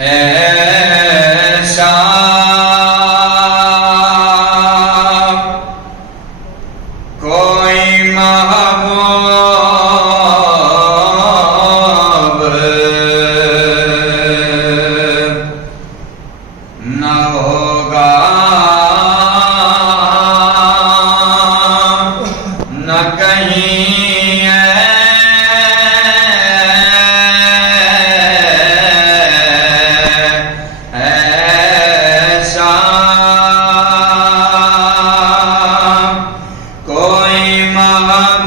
ایسا کوئی محبوب نہ ہوگا، نہ کہیں ایسا کوئی محبوب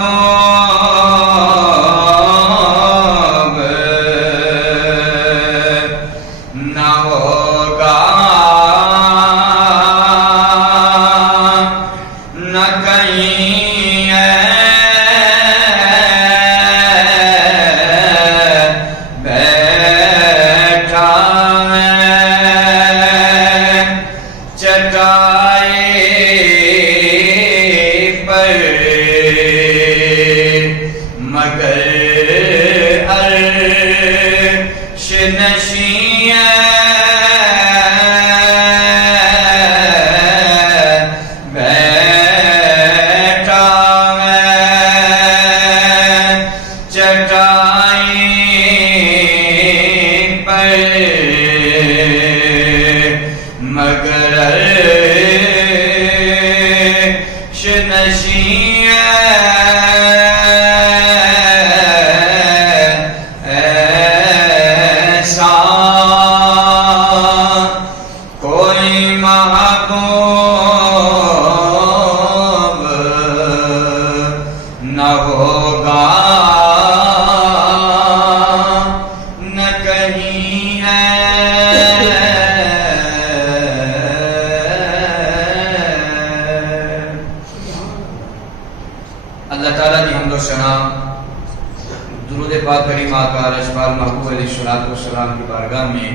نہ ہوگا، نہ کہیں بیٹھا چٹائی پر، مگر عرش نشین بیٹھا چٹائی پر، مگر عرش نشین ایسا کوئی محبوب نہ ہوگا، نہ کہیں اللہ تعالیٰ کی حمد و ثنا، درود پاک کریم آقا اشفاق محبوب علیہ الصلوۃ والسلام کی بارگاہ میں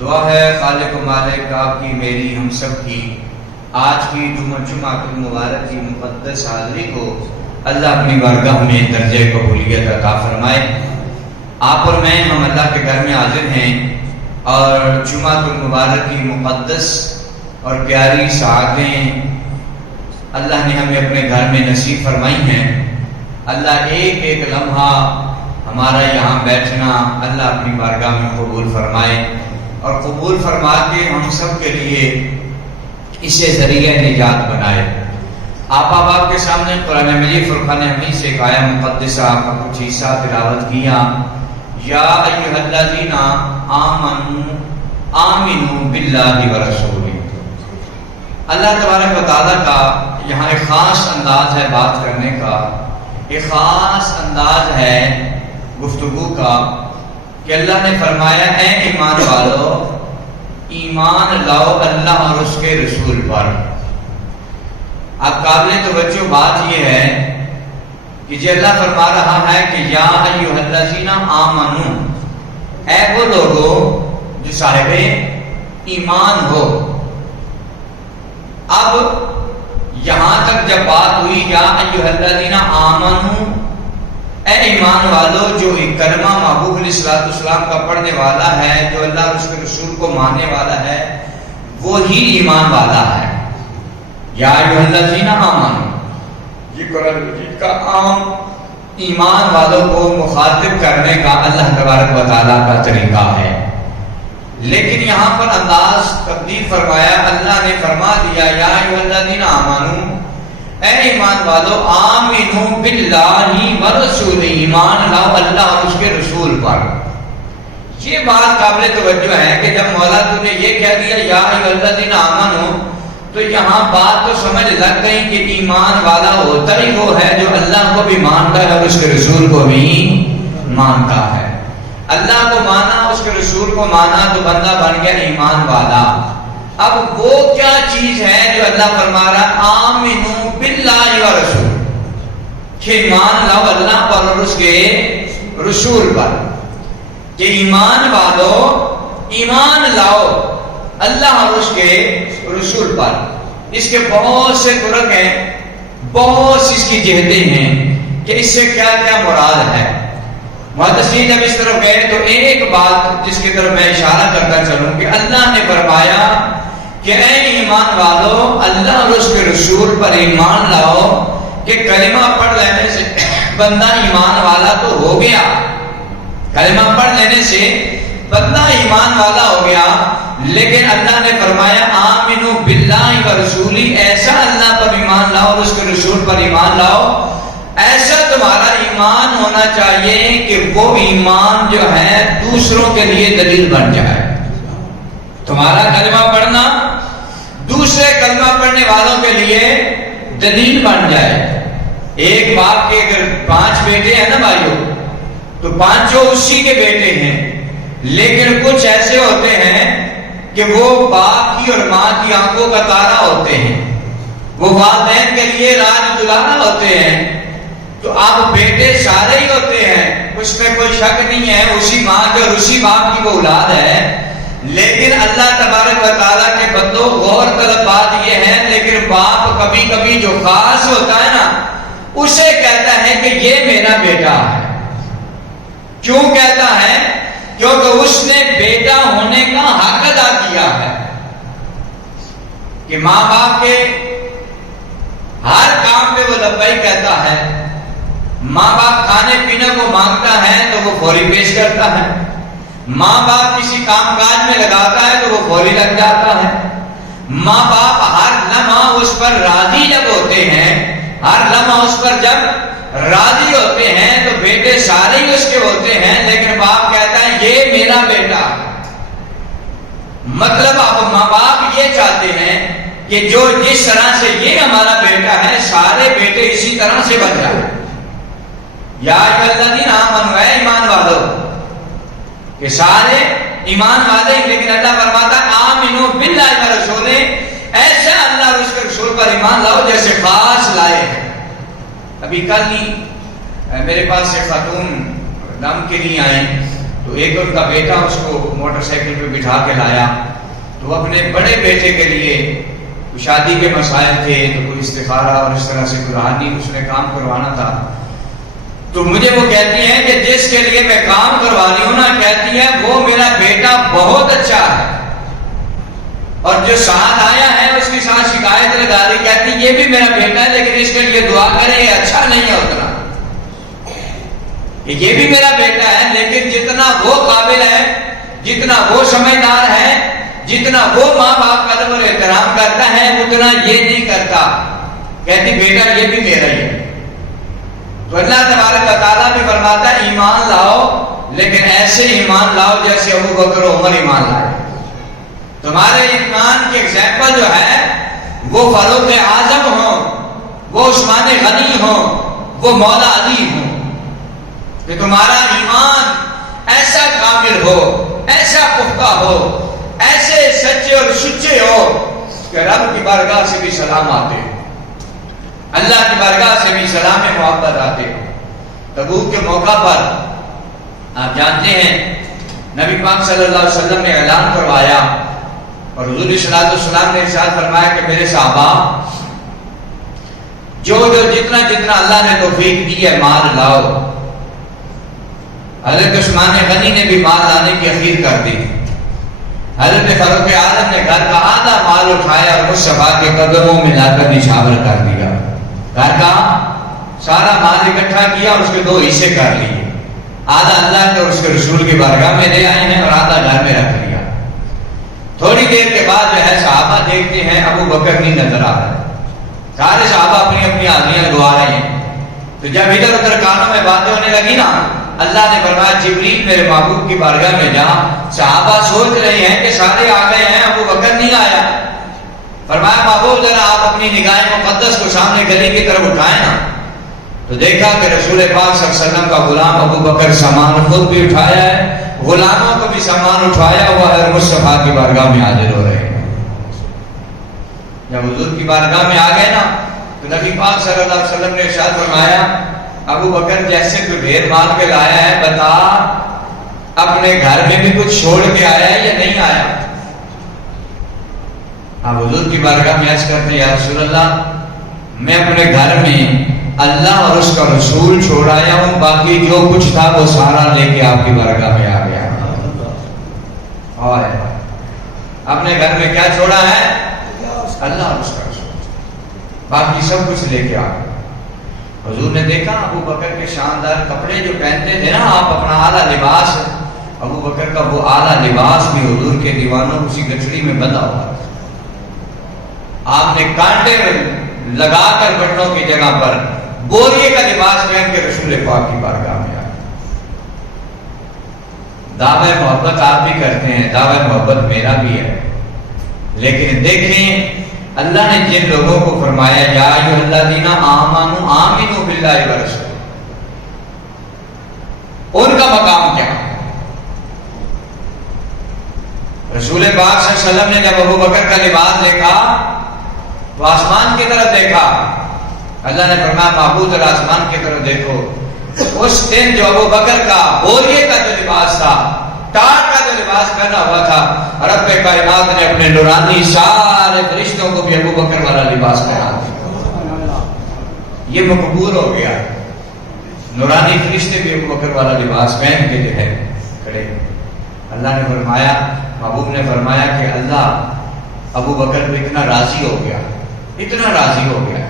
دعا ہے خالق و مالک آپ کی میری ہم سب کی آج کی جمعہ المبارک کی مقدس حاضری کو اللہ اپنی بارگاہ میں درجہ قبولیت عطا فرمائے۔ آپ اور میں ہم اللہ کے گھر میں حاضر ہیں اور جمعہ المبارک کی مقدس اور پیاری ساعتیں اللہ نے ہمیں اپنے گھر میں نصیب فرمائی ہیں۔ اللہ ایک ایک لمحہ ہمارا یہاں بیٹھنا اللہ اپنی بارگاہ میں قبول فرمائے اور قبول فرما کے ہم سب کے لیے اسے ذریعہ نجات بنائے۔ آپ کے سامنے قرآن مجید فرقان حمید سے ایک آیہ مقدسہ کا کچھ حصہ تلاوت کیا۔ یا ایھا الذین آمنوا باللہ ورسولہ۔ اللہ تبارک و تعالیٰ کا یہاں ایک خاص انداز ہے بات کرنے کا، ایک خاص انداز ہے گفتگو کا کہ اللہ نے فرمایا اے ایمان والو ایمان لاؤ اللہ اور اس کے رسول پر۔ اب قابل توجہ بات یہ ہے کہ جو اللہ فرما رہا ہے کہ یا ایھا الذین آمنوا، اے وہ لوگو جو صاحب ایمان ہو۔ اب یہاں تک جب بات ہوئی یا ایھا الذین آمنوا، اے ایمان والو، جو ایک کلمہ محبوب علیہ السلام کا پڑھنے والا ہے، جو اللہ اور اس کے رسول کو ماننے والا ہے، وہی ایمان والا ہے۔ یا ایھا الذین آمنوا، یہ قرآن مجید کا عام ایمان والوں کو مخاطب کرنے کا اللہ تبارک و تعالیٰ کا طریقہ ہے، لیکن یہاں پر انداز تبدیل فرمایا۔ اللہ نے فرما دیا یا ایھا الذین آمنوا، اے ایمان والو آمنو باللہ ورسولہ، ایمان لاؤ اللہ اور اس کے رسول پر۔ یہ بات قابل توجہ ہے کہ جب مولا تو نے یہ کہہ دیا یا ایھا الذین آمنوا، تو یہاں بات تو سمجھ لگ گئی کہ ایمان والا ہوتا ہی وہ ہے جو اللہ کو بھی مانتا ہے اور اس کے رسول کو بھی مانتا ہے۔ اللہ کو مانا، اس کے رسول کو مانا تو بندہ بن گیا ایمان والا۔ اب وہ کیا چیز ہے جو اللہ فرما رہا ہے آمنو باللہ ورسولہ، کہ ایمان لاؤ اللہ پر اور اس کے رسول پر، کہ ایمان والو ایمان لاؤ اللہ اور اس کے رسول پر۔ اس کے بہت سے طرق ہیں، بہت سی اس کی جہتیں ہیں کہ اس سے کیا کیا مراد ہے۔ محدثین جب اس طرف گئے تو ایک بات جس کی طرف میں اشارہ کرتا چلوں کہ اللہ نے فرمایا کہ اے ایمان والو اللہ اور اس کے رسول پر ایمان لاؤ کہ کلمہ پڑھ لینے سے بندہ ایمان والا تو ہو گیا، کلمہ پڑھ لینے سے بندہ ایمان والا ہو گیا، لیکن اللہ نے فرمایا آمنو باللہ و رسولی، ایسا اللہ پر ایمان لاؤ اور اس کے رسول پر ایمان لاؤ، ایسا تمہارا ایمان ہونا چاہیے کہ وہ ایمان جو ہے دوسروں کے لیے دلیل بن جائے۔ تمہارا کلمہ پڑھنا دوسرے کلمہ پڑھنے والوں کے لیے دلیل بن جائے۔ ایک باپ کے اگر 5 بیٹے ہیں نا بھائیو، تو 5 اسی کے بیٹے ہیں، لیکن کچھ ایسے ہوتے ہیں کہ وہ باپ کی اور ماں کی آنکھوں کا تارا ہوتے ہیں، وہ والدین کے لیے راج دلہا ہوتے ہیں۔ تو اب بیٹے سارے ہی ہوتے ہیں، اس میں کوئی شک نہیں ہے، اسی ماں کے اور اسی باپ کی وہ اولاد ہے، لیکن اللہ تبارک و تعالیٰ کے بندوں غور طلب بات یہ ہے، لیکن باپ کبھی کبھی جو خاص ہوتا ہے نا اسے کہتا ہے کہ یہ میرا بیٹا ہے۔ کیوں کہتا ہے؟ کیونکہ اس نے بیٹا ہونے کا حق ادا کیا ہے، کہ ماں باپ کے ہر کام پہ وہ لبیک کہتا ہے، ماں باپ کھانے پینے کو مانگتا ہے تو وہ فوری پیش کرتا ہے، ماں باپ کسی کام کاج میں لگاتا ہے تو وہ فوری لگ جاتا ہے، ماں باپ ہر لمحہ اس پر راضی جب ہوتے ہیں، ہر لمحہ اس پر جب راضی ہوتے ہیں تو بیٹے سارے ہی اس کے ہوتے ہیں، لیکن باپ کہتا ہے یہ میرا بیٹا۔ مطلب اب ماں باپ یہ چاہتے ہیں کہ جو جس طرح سے یہ ہمارا بیٹا ہے سارے بیٹے اسی طرح سے بن جائیں۔ یا الذین آمنوا، اے ایمان والو، کہ سارے ایمان والے، لیکن اللہ فرماتا ہے آمنو باللہ و رسولہ، ایسا اللہ اور اس کے رسول پر ایمان لاؤ جیسے خاص لائے ہیں۔ ابھی کل ہی میرے پاس ایک خاتون دم کے لیے آئیں، تو ایک ان کا بیٹا اس کو موٹر سائیکل پہ بٹھا کے لایا، تو اپنے بڑے بیٹے کے لیے شادی کے مسائل تھے، تو کوئی استخارہ اور اس طرح سے قرآنی اس نے کام کروانا تھا، تو مجھے وہ کہتی ہیں کہ جس کے لیے میں کام کروا رہی ہوں نا، کہتی ہے وہ میرا بیٹا بہت اچھا ہے، اور جو ساتھ آیا ہے اس کے ساتھ شکایت لگا رہی، کہتی یہ بھی میرا بیٹا ہے لیکن اس کے لیے دعا کریں، یہ اچھا نہیں ہے اتنا، یہ بھی میرا بیٹا ہے لیکن جتنا وہ قابل ہے، جتنا وہ سمجھدار ہے، جتنا وہ ماں باپ کا ادب اور احترام کرتا ہے اتنا یہ نہیں کرتا۔ کہتی بیٹا یہ بھی میرا ہی ہے۔ تو اللہ تبارک و تعالیٰ بھی فرماتا ہے ایمان لاؤ، لیکن ایسے ایمان لاؤ جیسے ابو بکر و عمر ایمان لائے۔ تمہارے ایمان کی ایگزامپل جو ہے وہ فاروق اعظم ہوں، وہ عثمان غنی ہوں، وہ مولا علی ہوں، کہ تمہارا ایمان ایسا کامل ہو، ایسا پختہ ہو، ایسے سچے اور سچے ہو کہ رب کی بارگاہ سے بھی سلام آتے، اللہ کی بارگاہ سے بھی سلام محبت آتے۔ تبوک کے موقع پر آپ جانتے ہیں نبی پاک صلی اللہ علیہ وسلم نے اعلان کروایا، اور حضور صلی اللہ علیہ وسلم نے ارشاد فرمایا کہ میرے صحابہ جو جتنا اللہ نے توفیق دی ہے مال لاؤ۔ حضرت عثمان غنی نے بھی مال لانے کی اخیر کر دی، حضرت فاروق اعظم نے گھر کا آدھا مال اٹھایا اور مصطفیٰ کے قدموں میں لا کر نشاور کر دیا، گھر کا سارا مال اکٹھا کیا اور اس کے 2 حصے کر لیے، آدھا اللہ کے اور اس کے رسول کی بارگاہ میں لے آئے ہیں اور آدھا گھر میں رکھ لیا۔ تھوڑی دیر کے بعد جو ہے صحابہ دیکھتے ہیں ابو بکر نہیں نظر آ رہا، سارے صحابہ اپنی اپنی حاضریاں لگوا رہے ہیں، تو جب ادھر ادھر کانوں میں باتیں ہونے لگی نا، اللہ نے فرمایا جبریل میرے محبوب کی بارگاہ میں جا۔ صحابہ سوچ رہے ہیں کہ سارے آ گئے ہیں، ابو بکر نہیں آیا۔ فرمایا محبوب ذرا آپ اپنی نگاہ مقدس کو سامنے گلی کی طرف اٹھائیں نا، تو دیکھا کہ رسول پاک صلی اللہ علیہ وسلم کا غلام ابو بکر سامان خود بھی اٹھایا ہے، غلاموں کو بھی سامان اٹھایا ہوا ہے، مصطفیٰ کی بارگاہ میں حاضر ہو رہے ہیں۔ جب حضور کی بارگاہ میں آ گئے نا تو نبی پاک صلی اللہ علیہ وسلم نے ارشاد فرمایا ابو بکر جیسے تو ڈھیر مال کے لایا ہے، بتا اپنے گھر میں بھی کچھ چھوڑ کے آیا ہے یا نہیں آیا؟ اب حضور کی بارگاہ میں عرض کرتے یا رسول اللہ میں اپنے گھر میں اللہ اور اس کا رسول چھوڑ آیا ہوں، باقی جو کچھ تھا وہ سارا لے کے آپ کی بارگاہ میں آ گیا۔ اور اپنے گھر میں کیا چھوڑا ہے؟ اللہ اور اس کا رسول، باقی سب کچھ لے کے آ گیا۔ حضور نے دیکھا ابو بکر کے شاندار کپڑے جو پہنتے تھے نا آپ، اپنا اعلیٰ لباس، ابو بکر کا وہ اعلیٰ لباس بھی حضور کے دیوانوں اسی گٹھڑی میں بندھا ہوا تھا۔ آپ نے کانٹے لگا کر بٹنوں کی جگہ پر بوریے کا لباس پہن کے رسول پاک کی بارگاہ میں آئے۔ دعوی محبت آپ بھی کرتے ہیں، دعوی محبت میرا بھی ہے، لیکن دیکھیں اللہ نے جن لوگوں کو فرمایا یا ایھا الذین آمنوا آمنوا باللہ ورسولہ، ان کا مقام کیا ہے؟ رسول پاک صلی اللہ علیہ وسلم نے جب ابو بکر کا لباس دیکھا تو آسمان کی طرف دیکھا، اللہ نے فرمایا معبود الاسمان کی طرف دیکھو۔ اس دن جو ابو بکر کا بوریے کا جو لباس تھا، ٹاٹ کا جو لباس پہنا ہوا تھا، رب کائنات نے اپنے نورانی سارے فرشتوں کو بھی ابو بکر والا لباس پہنا دیا۔ یہ مقبول ہو گیا، نورانی فرشتے بھی ابو بکر والا لباس پہن کے جو ہے کھڑے۔ اللہ نے فرمایا، محبوب نے فرمایا کہ اللہ ابو بکر کو اتنا راضی ہو گیا، اتنا راضی ہو گیا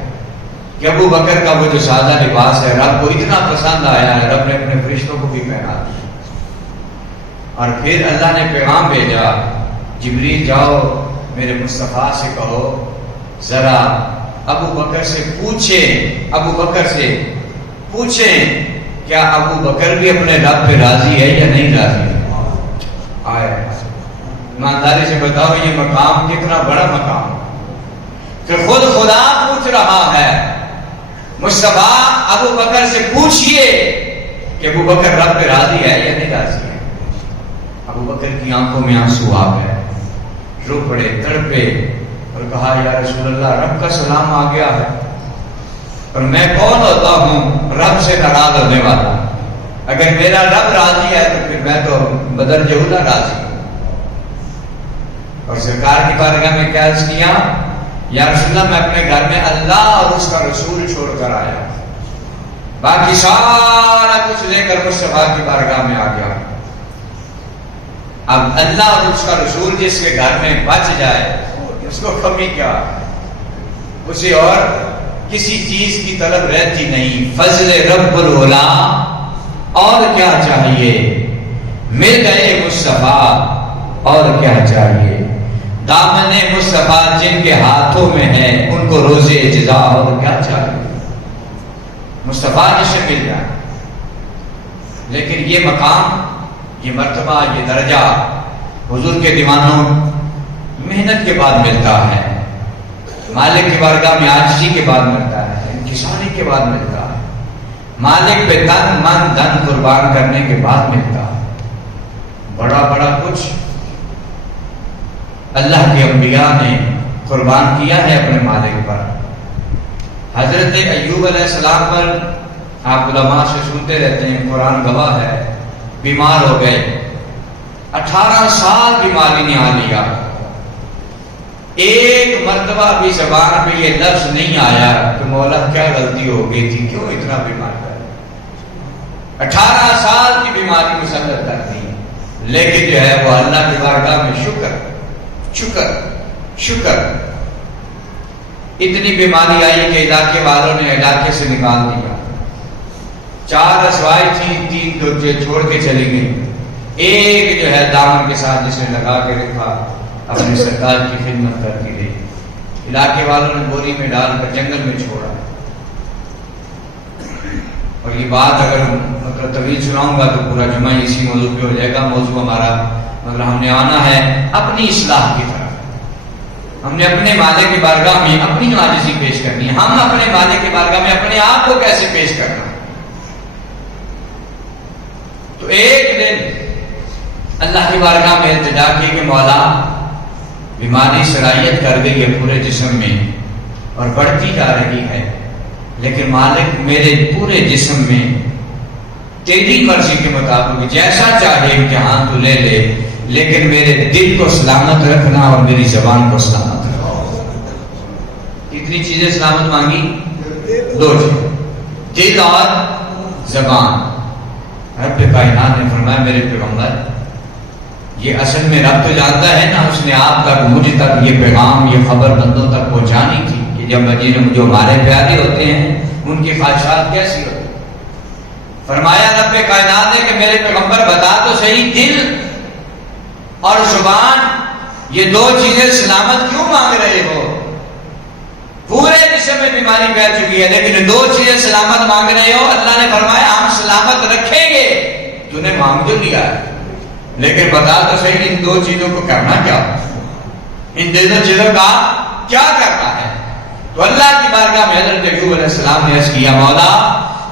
کہ ابو بکر کا وہ جو سادہ لباس ہے رب کو اتنا پسند آیا ہے، رب نے اپنے فرشتوں کو بھی پہنا دیا۔ اور پھر اللہ نے پیغام بھیجا، جبریل جاؤ میرے مصطفیٰ سے کہو ذرا ابو بکر سے پوچھیں، ابو بکر سے پوچھیں کیا ابو بکر بھی اپنے رب پہ راضی ہے یا نہیں راضی ہے۔ آئے ایمانداری سے بتاؤ یہ مقام کتنا بڑا مقام کہ خود خدا پوچھ رہا ہے، مصطفیٰ ابو بکر سے پوچھئے کہ ابو بکر رب پہ راضی ہے یا نہیں راضی ہے۔ ابو بکر کی آنکھوں میں آنسو آ گئے، رو پڑے، تڑپے اور کہا یا رسول اللہ رب کا سلام آ گیا ہے، اور میں کون ہوتا ہوں رب سے ناراض ہونے والا؟ اگر میرا رب راضی ہے تو پھر میں تو بدر جہودہ راضی ہوں۔ اور سرکار کی بارگاہ میں کیا عرض کیا؟ یا رسول اللہ میں اپنے گھر میں اللہ اور اس کا رسول چھوڑ کر آیا، باقی سارا کچھ لے کر مصطفیٰ کی بارگاہ میں آ گیا۔ اب اللہ اور اس کا رسول جس کے گھر میں بچ جائے اس کو کمی کیا، اسے اور کسی چیز کی طلب رہتی نہیں۔ فضل رب العلا اور کیا چاہیے، مل گئے مصطفیٰ اور کیا چاہیے، دامن مصطفیٰ جن کے ہاتھوں میں ہے ان کو روزے جزا اور کیا چاہیے۔ مصطفیٰ جسے مل جائے، لیکن یہ مقام، یہ مرتبہ، یہ درجہ حضور کے دیوانوں محنت کے بعد ملتا ہے، مالک کی بارگاہ میں عاجزی کے بعد ملتا ہے، انکساری کے بعد ملتا ہے، مالک پہ تن من دھن قربان کرنے کے بعد ملتا ہے۔ بڑا بڑا کچھ اللہ کے انبیاء نے قربان کیا ہے اپنے مالک پر۔ حضرت ایوب علیہ السلام پر آپ علماء سے سنتے رہتے ہیں، قرآن گواہ ہے، بیمار ہو گئے، 18 سال بیماری نے آ لیا، ایک مرتبہ بھی زبان پہ یہ لفظ نہیں آیا کہ مولا کیا غلطی ہو گئی تھی، کیوں اتنا بیمار کر، 18 سال کی بیماری مسلط کر دی، لیکن جو ہے وہ اللہ کی بارگاہ میں شکر شکر شکر۔ اتنی بیماری آئی کہ علاقے والوں نے علاقے سے نکال دیا، 4 رسوائی تھی، 3 دوجے چھوڑ کے چلی گئی، ایک جو ہے دامن کے ساتھ جسے لگا کے رکھا، اپنے سرکار کی خدمت کرتی رہی۔ علاقے والوں نے بوری میں ڈال کر جنگل میں چھوڑا۔ اور یہ بات اگر طویل سناؤں گا تو پورا جمعہ اسی موضوع پہ ہو جائے گا۔ موضوع ہمارا مگر ہم نے آنا ہے اپنی اصلاح کی طرف، ہم نے اپنے مالک کی بارگاہ میں اپنی عاجزی پیش کرنی ہے، ہم اپنے مالک کی بارگاہ میں اپنے آپ کو کیسے پیش کرنا۔ تو ایک دن اللہ کی بارگاہ میں التجا کی کہ مولا بیماری صلاحیت کر گئی ہے پورے جسم میں اور بڑھتی جا رہی ہے، لیکن مالک میرے پورے جسم میں تیری مرضی کے مطابق جیسا چاہے امتحان تو لے لے، لیکن میرے دل کو سلامت رکھنا اور میری زبان کو سلامت رکھنا۔ کتنی چیزیں سلامت مانگی؟ 2 چیزیں۔ دل اور زبان. رب کائنات نے فرمایا میرے پیغمبر یہ اصل میں رب تو جانتا ہے نا, اس نے آپ تک مجھ تک یہ پیغام یہ خبر بندوں تک پہنچانی تھی کہ جب جو ہمارے پیارے ہوتے ہیں ان کی خواہشات کیسی ہوتی. فرمایا رب کائنات نے کہ میرے پیغمبر بتا تو صحیح, دل اور زبان یہ دو چیزیں سلامت کیوں مانگ رہے ہو؟ پورے جسم میں بیماری پھیل چکی ہے لیکن دو چیزیں سلامت مانگ رہے ہو. اللہ نے فرمایا ہم سلامت رکھیں گے, تو نے مانگ تو لیا ہے لیکن بتا تو صحیح ان دو چیزوں کو کرنا کیا, ان دو چیزوں کا کیا کرنا ہے. تو اللہ کی بارگاہ میں حضرت ایوب علیہ السلام نے عرض کیا مولا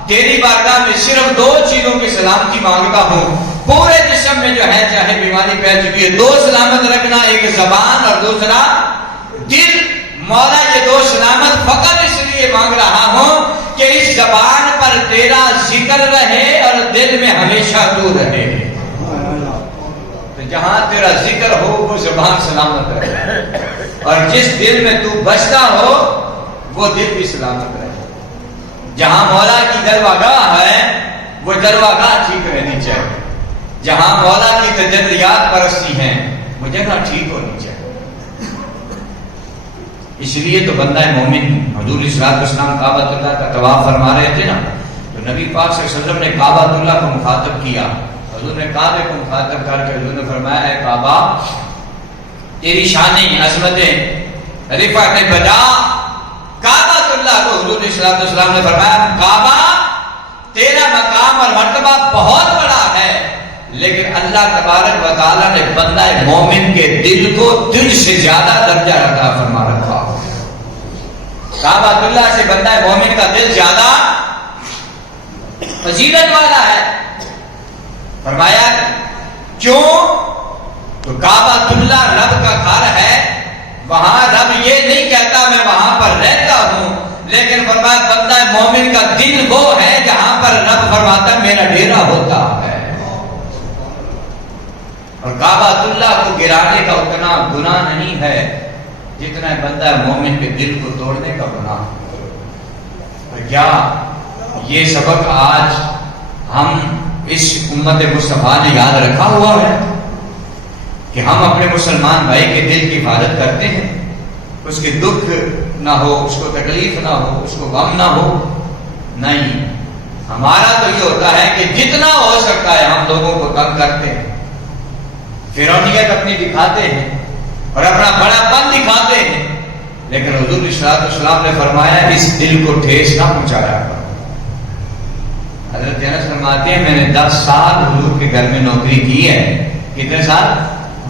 تیری بارگاہ میں صرف دو چیزوں کی سلامتی مانگتا ہوں, پورے جسم میں جو ہے چاہے بیماری پھیل چکی ہے دو سلامت رکھنا, ایک زبان اور دوسرا دل. مولا یہ دو سلامت فقط اس لیے مانگ رہا ہوں کہ اس زبان پر تیرا ذکر رہے اور دل میں ہمیشہ تو رہے. تو جہاں تیرا ذکر ہو وہ زبان سلامت رہے اور جس دل میں تو بستا ہو وہ دل بھی سلامت رہے. جہاں مولا کی درواگاہ ہے وہ درواگاہ ٹھیک رہنی چاہیے, جہاں مولا کی تجلیات پرستی ہیں وہ جگہ ٹھیک ہونی چاہیے. اس لیے تو بندہ مومن حضور صلی اللہ علیہ وسلم کعبۃ اللہ کا طواف فرما رہے تھے نا, تو نبی پاک صلی اللہ علیہ وسلم نے کعبۃ اللہ کو مخاطب کیا. حضور نے کعبے کو مخاطب کر کے حضور نے فرمایا اے کعبہ تیری شانیں عظمتیں رفعت بجا. کعبۃ اللہ کو حضور صلی اللہ علیہ وسلم نے فرمایا کعبہ تیرا مقام اور مرتبہ بہت بڑا ہے, لیکن اللہ تبارک و تعالیٰ نے بندہ مومن کے دل کو دل سے زیادہ درجہ عطا فرما رکھا. کعبۃ اللہ سے بندہ مومن کا دل زیادہ فضیلت والا ہے. فرمایا کیوں؟ تو کعبۃ اللہ رب کا گھر ہے, وہاں رب یہ نہیں کہتا میں وہاں پر رہتا ہوں, لیکن فرمایا بندہ مومن کا دل وہ ہے جہاں پر رب فرماتا ہے میرا ڈیرا ہوتا ہے. اور کعبۃ اللہ کو گرانے کا اتنا گناہ نہیں ہے جتنا بندہ مومن کے دل کو توڑنے کا گناہ. اور کیا یہ سبق آج ہم اس امت مصطفیٰ نے یاد رکھا ہوا ہے کہ ہم اپنے مسلمان بھائی کے دل کی حفاظت کرتے ہیں, اس کے دکھ نہ ہو, اس کو تکلیف نہ ہو, اس کو غم نہ ہو. نہیں, ہمارا تو یہ ہوتا ہے کہ جتنا ہو سکتا ہے ہم لوگوں کو تنگ کرتے ہیں, فرعونیت اپنی دکھاتے ہیں اور اپنا بڑا پن دکھاتے ہیں, لیکن حضور صلی اللہ علیہ وسلم نے فرمایا اس دل کو ٹھیس نہ پہنچایا کرو. حضرت انس فرماتے ہیں میں نے 10 سال حضور کے گھر میں نوکری کی ہے. کتنے سال؟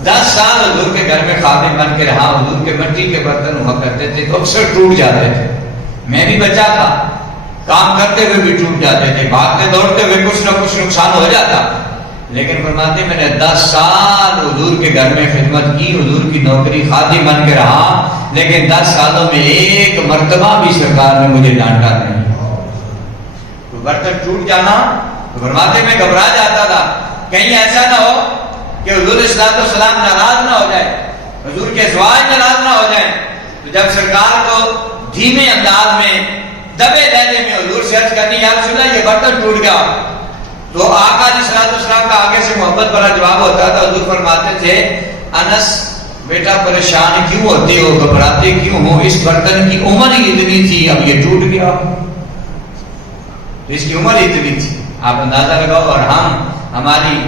10 سال حضور کے گھر میں خادم بن کے رہا. حضور کے مٹی کے برتن ہوا کرتے تھے تو اکثر ٹوٹ جاتے تھے. میں بھی بچا تھا, کام کرتے ہوئے بھی ٹوٹ جاتے تھے, بھاگتے دوڑتے ہوئے کچھ نہ کچھ نقصان ہو جاتا. لیکن فرماتے میں نے 10 سال حضور کے گھر میں خدمت کی, حضور کی نوکری خادم بن کے رہا, لیکن 10 سالوں میں ایک مرتبہ بھی سرکار نے مجھے ڈانٹا نہیں. تو برتن ٹوٹ جانا تو فرماتے میں گھبرا جاتا تھا کہیں ایسا نہ ہو کہ حضور صلی اللہ علیہ وسلم ناراض نہ ہو جائے, حضور کے ازواج ناراض نہ ہو جائیں. تو جب سرکار کو دھیمے انداز میں دبے لہجے میں حضور سے عرض کرنی یا رسول اللہ یہ برتن ٹوٹ گیا, تو آقا علیہ الصلوۃ والسلام کا آگے سے محبت بھرا جواب ہوتا تھا. حضور فرماتے تھے انس بیٹا پریشان کیوں ہوتے ہو, گھبراتے کیوں ہو, اس برتن کی عمر ہی اتنی تھی اب یہ ٹوٹ گیا. اس کی عمر اتنی تھی, آپ اندازہ لگاؤ. اور ہم ہماری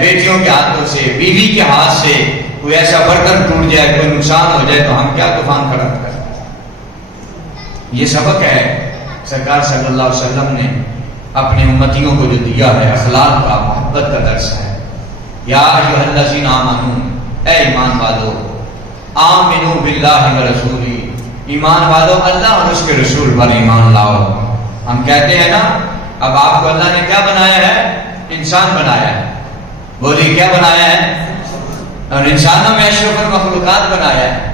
بیٹیوں کے ہاتھوں سے, بیوی کے ہاتھ سے کوئی ایسا برتن ٹوٹ جائے, کوئی نقصان ہو جائے تو ہم کیا طوفان کھڑا کرتے ہیں. یہ سبق ہے سرکار صلی اللہ علیہ وسلم نے اپنی امتیوں کو جو دیا ہے, اخلاق کا, محبت کا درس ہے. یا ایھا الذین آمنو, اے ایمان والو, آمنو باللہ ورسولہ, ایمان والو اللہ اور اس کے رسول پر ایمان لاؤ. ہم کہتے ہیں نا اب آپ کو اللہ نے کیا بنایا ہے؟ انسان بنایا ہے. بولی کیا بنایا ہے؟ اور انسانوں میں اشرف المخلوقات بنایا ہے.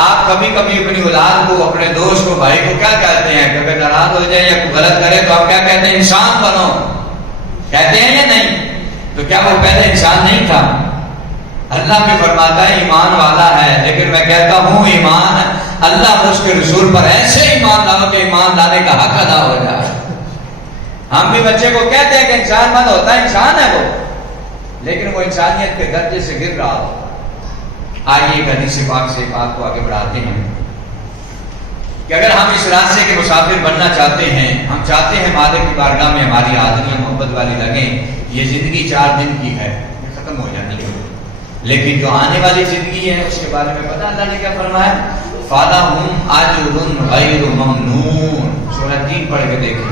آپ کبھی کبھی اپنی اولاد کو, اپنے دوست کو, بھائی کو کیا کہتے ہیں؟ کبھی ناراض ہو جائے یا کوئی غلط کرے تو آپ کیا کہتے ہیں؟ انسان بنو, کہتے ہیں یا نہیں؟ تو کیا وہ پہلے انسان نہیں تھا؟ اللہ بھی فرماتا ہے ایمان والا ہے, لیکن میں کہتا ہوں ایمان اللہ اور اس کے رسول پر ایسے ایمان لاؤ کہ ایمان لانے کا حق ادا ہو جائے. ہم بھی بچے کو کہتے ہیں کہ انسان مند ہوتا ہے، انسان ہے وہ، لیکن وہ انسانیت کے درجے سے گر رہا ہوتا ہے۔ آئیے ایک حدیث پاک سے بات کو آگے بڑھاتے ہیں کہ اگر ہم اس راستے کے مسافر بننا چاہتے ہیں، ہم چاہتے ہیں مالک کی بارگاہ میں ہماری آدمیاں محبت والی لگیں، یہ زندگی 4 دن کی ہے، یہ ختم ہو جانی ہے، لیکن جو آنے والی زندگی ہے اس کے بارے میں پتہ اللہ نے کیا فرمایا؟ فَلَهُمْ أَجْرٌ غَيْرُ مَمْنُونٍ۔ سورہ 3 پڑھ کے دیکھیں،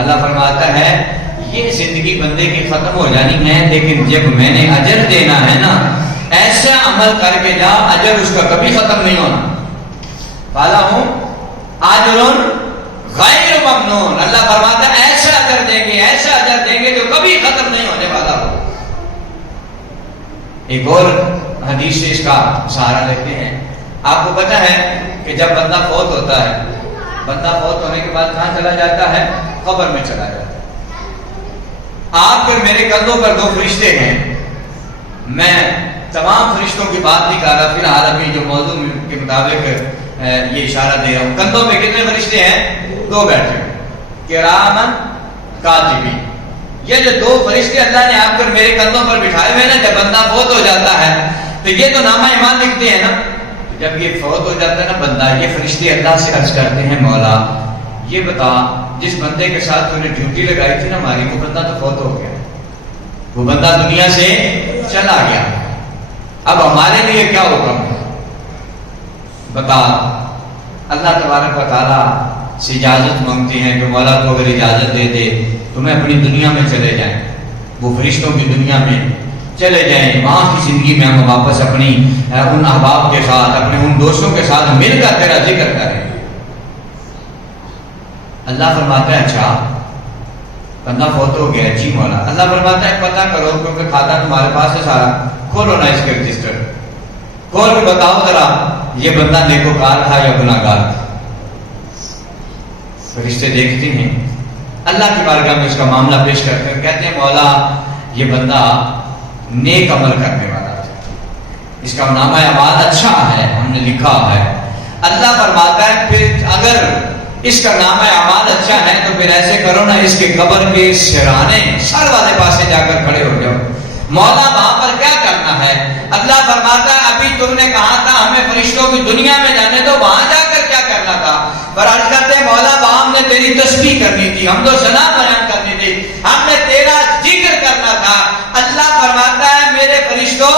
اللہ فرماتا ہے یہ زندگی بندے کی ختم ہو جانی ہے، لیکن جب میں نے اجر دینا ہے نا، ایسا عمل کر کے جا، اجر اس کا کبھی ختم نہیں ہونا۔ فَلَهُمْ أَجْرٌ غَيْرُ مَمْنُونٍ، اللہ فرماتا ہے ایسا اجر دیں گے، ایسا اجر دیں گے جو کبھی ختم نہیں ہونے والا ہو۔ ایک اور حدیث سے اس کا سہارا لیتے ہیں۔ آپ کو پتہ ہے کہ جب بندہ فوت ہوتا ہے، بندہ فوت ہونے کے بعد کہاں چلا جاتا ہے؟ قبر میں چلا جاتا ہے۔ آپ پر میرے کندھوں پر 2 فرشتے ہیں، میں تمام فرشتوں کی بات نہیں کر رہا، فی الحال ابھی جو موضوع کے مطابق یہ اشارہ دے رہا ہوں۔ کندھوں پہ کتنے فرشتے ہیں؟ 2 بیٹھے ہیں، کرامن کاتبین۔ یہ جو 2 فرشتے اللہ نے آپ پر میرے کندھوں پر بٹھائے ہوئے نا، جب بندہ فوت ہو جاتا ہے تو یہ تو نامہ ایمان لکھتے ہیں نا، جب یہ فوت ہو جاتا ہے نا بندہ، یہ فرشتے اللہ سے عرض کرتے ہیں مولا یہ بتا جس بندے کے ساتھ تو نے ڈیوٹی لگائی تھی نا ہماری، وہ بندہ تو فوت ہو گیا، وہ بندہ دنیا سے چلا گیا، اب ہمارے لیے کیا حکم ہے بتا۔ اللہ تبارک و تعالیٰ سے اجازت مانگتے ہیں کہ مولا تو اگر اجازت دے دے تو میں اپنی دنیا میں چلے جائیں، وہ فرشتوں کی دنیا میں چلے جائیں، وہاں کی زندگی میں ہم واپس اپنی ان احباب کے ساتھ، اپنے ان دوستوں کے ساتھ مل کر تیرا ذکر کریں۔ اللہ فرماتا ہے اچھا بندہ فوت ہو گیا، جی مولا۔ اللہ فرماتا ہے پتہ کرو، کیونکہ کھاتا تمہارے پاس ہے سارا، کھولو نا اس کے رجسٹر، کھول کے بتاؤ ذرا یہ بندہ نیکوکار تھا یا گناہگار تھا۔ فرشتے دیکھتے ہیں، اللہ کی بارگاہ میں اس کا معاملہ پیش کرتے ہیں، کہتے ہیں مولا یہ بندہ نیک عمل کرنے والا تھا، اس کا نامہ اعمال اچھا ہے، ہم نے لکھا ہے۔ اللہ فرماتا ہے پھر اگر اس کا نامہ اعمال اچھا ہے تو پھر ایسے کرو نا، اس کے قبر کے سرانے سر والے پاسے جا کر کھڑے ہو جاؤ۔ مولا وہاں پر کیا کرنا ہے؟ اللہ فرماتا ہے ابھی تم نے کہا تھا ہمیں فرشتوں کی دنیا میں جانے دو، وہاں جا کر کیا کرنا تھا؟ پر عرض کرتے ہیں مولا وہاں ہم نے تیری تسبیح کرنی تھی، حمد و ثنا بیان کرنی تھی، ہم نے تیرا ذکر کرنا تھا۔ اللہ فرماتا ہے میرے فرشتوں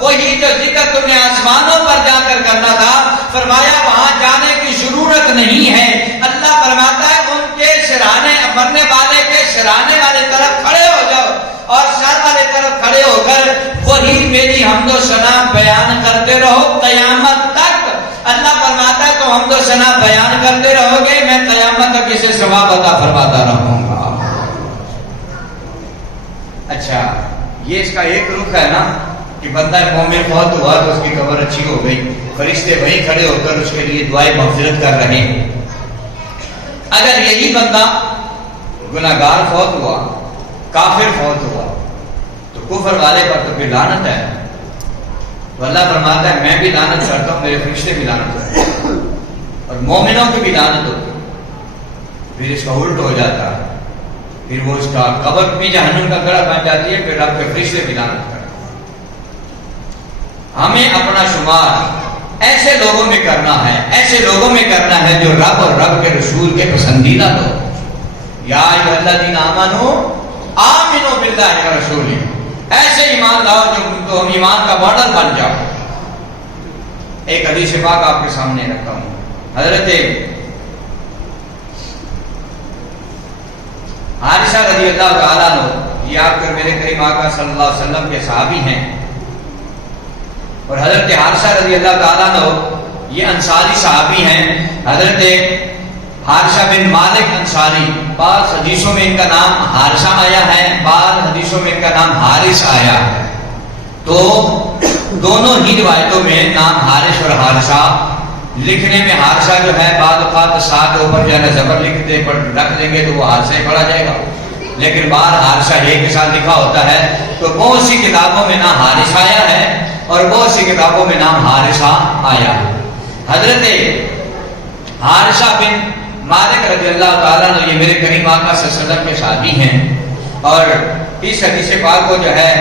وہی جو ذکر تم نے آسمانوں پر جا کر کرنا تھا، فرمایا وہاں جانے کی ضرورت نہیں ہے۔ اللہ فرماتا ہے ان کے سرانے، مرنے والے کے سرانے والے طرف کھڑے ہو جاؤ اور سر والے طرف کھڑے ہو کر وہی میری حمد و ثنا بیان کرتے رہو قیامت تک۔ اللہ فرماتا ہے تو حمد و ثنا بیان کرتے رہو گے، میں قیامت تک اسے ثواب عطا فرماتا رہوں گا۔ اچھا یہ اس کا ایک رخ ہے نا کہ بندہ مومن فوت ہوا تو اس کی قبر اچھی ہو گئی، فرشتے وہیں کھڑے ہو کر اس کے لیے دعائیں مغفرت کر رہے ہیں۔ اگر یہی بندہ گناہگار فوت ہوا، کافر فوت ہوا تو کفر والے پر تو پھر لعنت ہے، تو اللہ فرماتا ہے میں بھی لعنت کرتا ہوں، میرے فرشتے بھی لعنت کرتے ہیں، اور مومنوں کی بھی لعنت ہوتی ہے۔ پھر اس کا الٹ ہو جاتا ہے، پھر وہ اس کا قبر بھی جہنم کا گڑھ بن جاتی ہے، پھر رب کے فرشتے بھی لعنت کرتے ہیں۔ ہمیں اپنا شمار ایسے لوگوں میں کرنا ہے، ایسے لوگوں میں کرنا ہے جو رب اور رب کے رسول کے پسندیدہ لوگ۔ یا ایھا الذین آمنوا آمنوا باللہ ورسولہ، ایسے ایمان لاؤ جو تم ایمان کا ماڈل بن جاؤ۔ ایک حدیث پاک آپ کے سامنے رکھتا ہوں، حضرت حارثہ رضی اللہ تعالیٰ عنہ، یہ آپ کے میرے کریم آقا صلی اللہ علیہ وسلم کے صحابی ہیں، اور حضرت حارثہ رضی اللہ تعالیٰ عنہ یہ انصاری صحابی ہیں۔ حضرت حارثہ بن مالک انصاری، بعض حدیثوں میں ان کا نام حارثہ آیا ہے، بعض حدیثوں میں ان کا نام حارث آیا ہے، تو دونوں ہی روایتوں میں نام حارث اور حارثہ لکھنے میں حارثہ جو ہے بعض اوقات ساتھ اوپر جو ہے نا زبر لکھتے پر رکھ دیں گے تو وہ حارثہ ہی پڑھا جائے گا، لیکن باہر حارثہ ایک کے ساتھ لکھا ہوتا ہے، تو بہت سی کتابوں میں نام حارث آیا ہے اور بہت سی کتابوں میں نام حارثہ آیا ہے۔ حضرت حارثہ بن مالک رضی اللہ تعالیٰ عنہ یہ میرے کریم آقا صلی اللہ علیہ وسلم کے صحابی ہیں، اور اس حدیث پاک کو جو ہے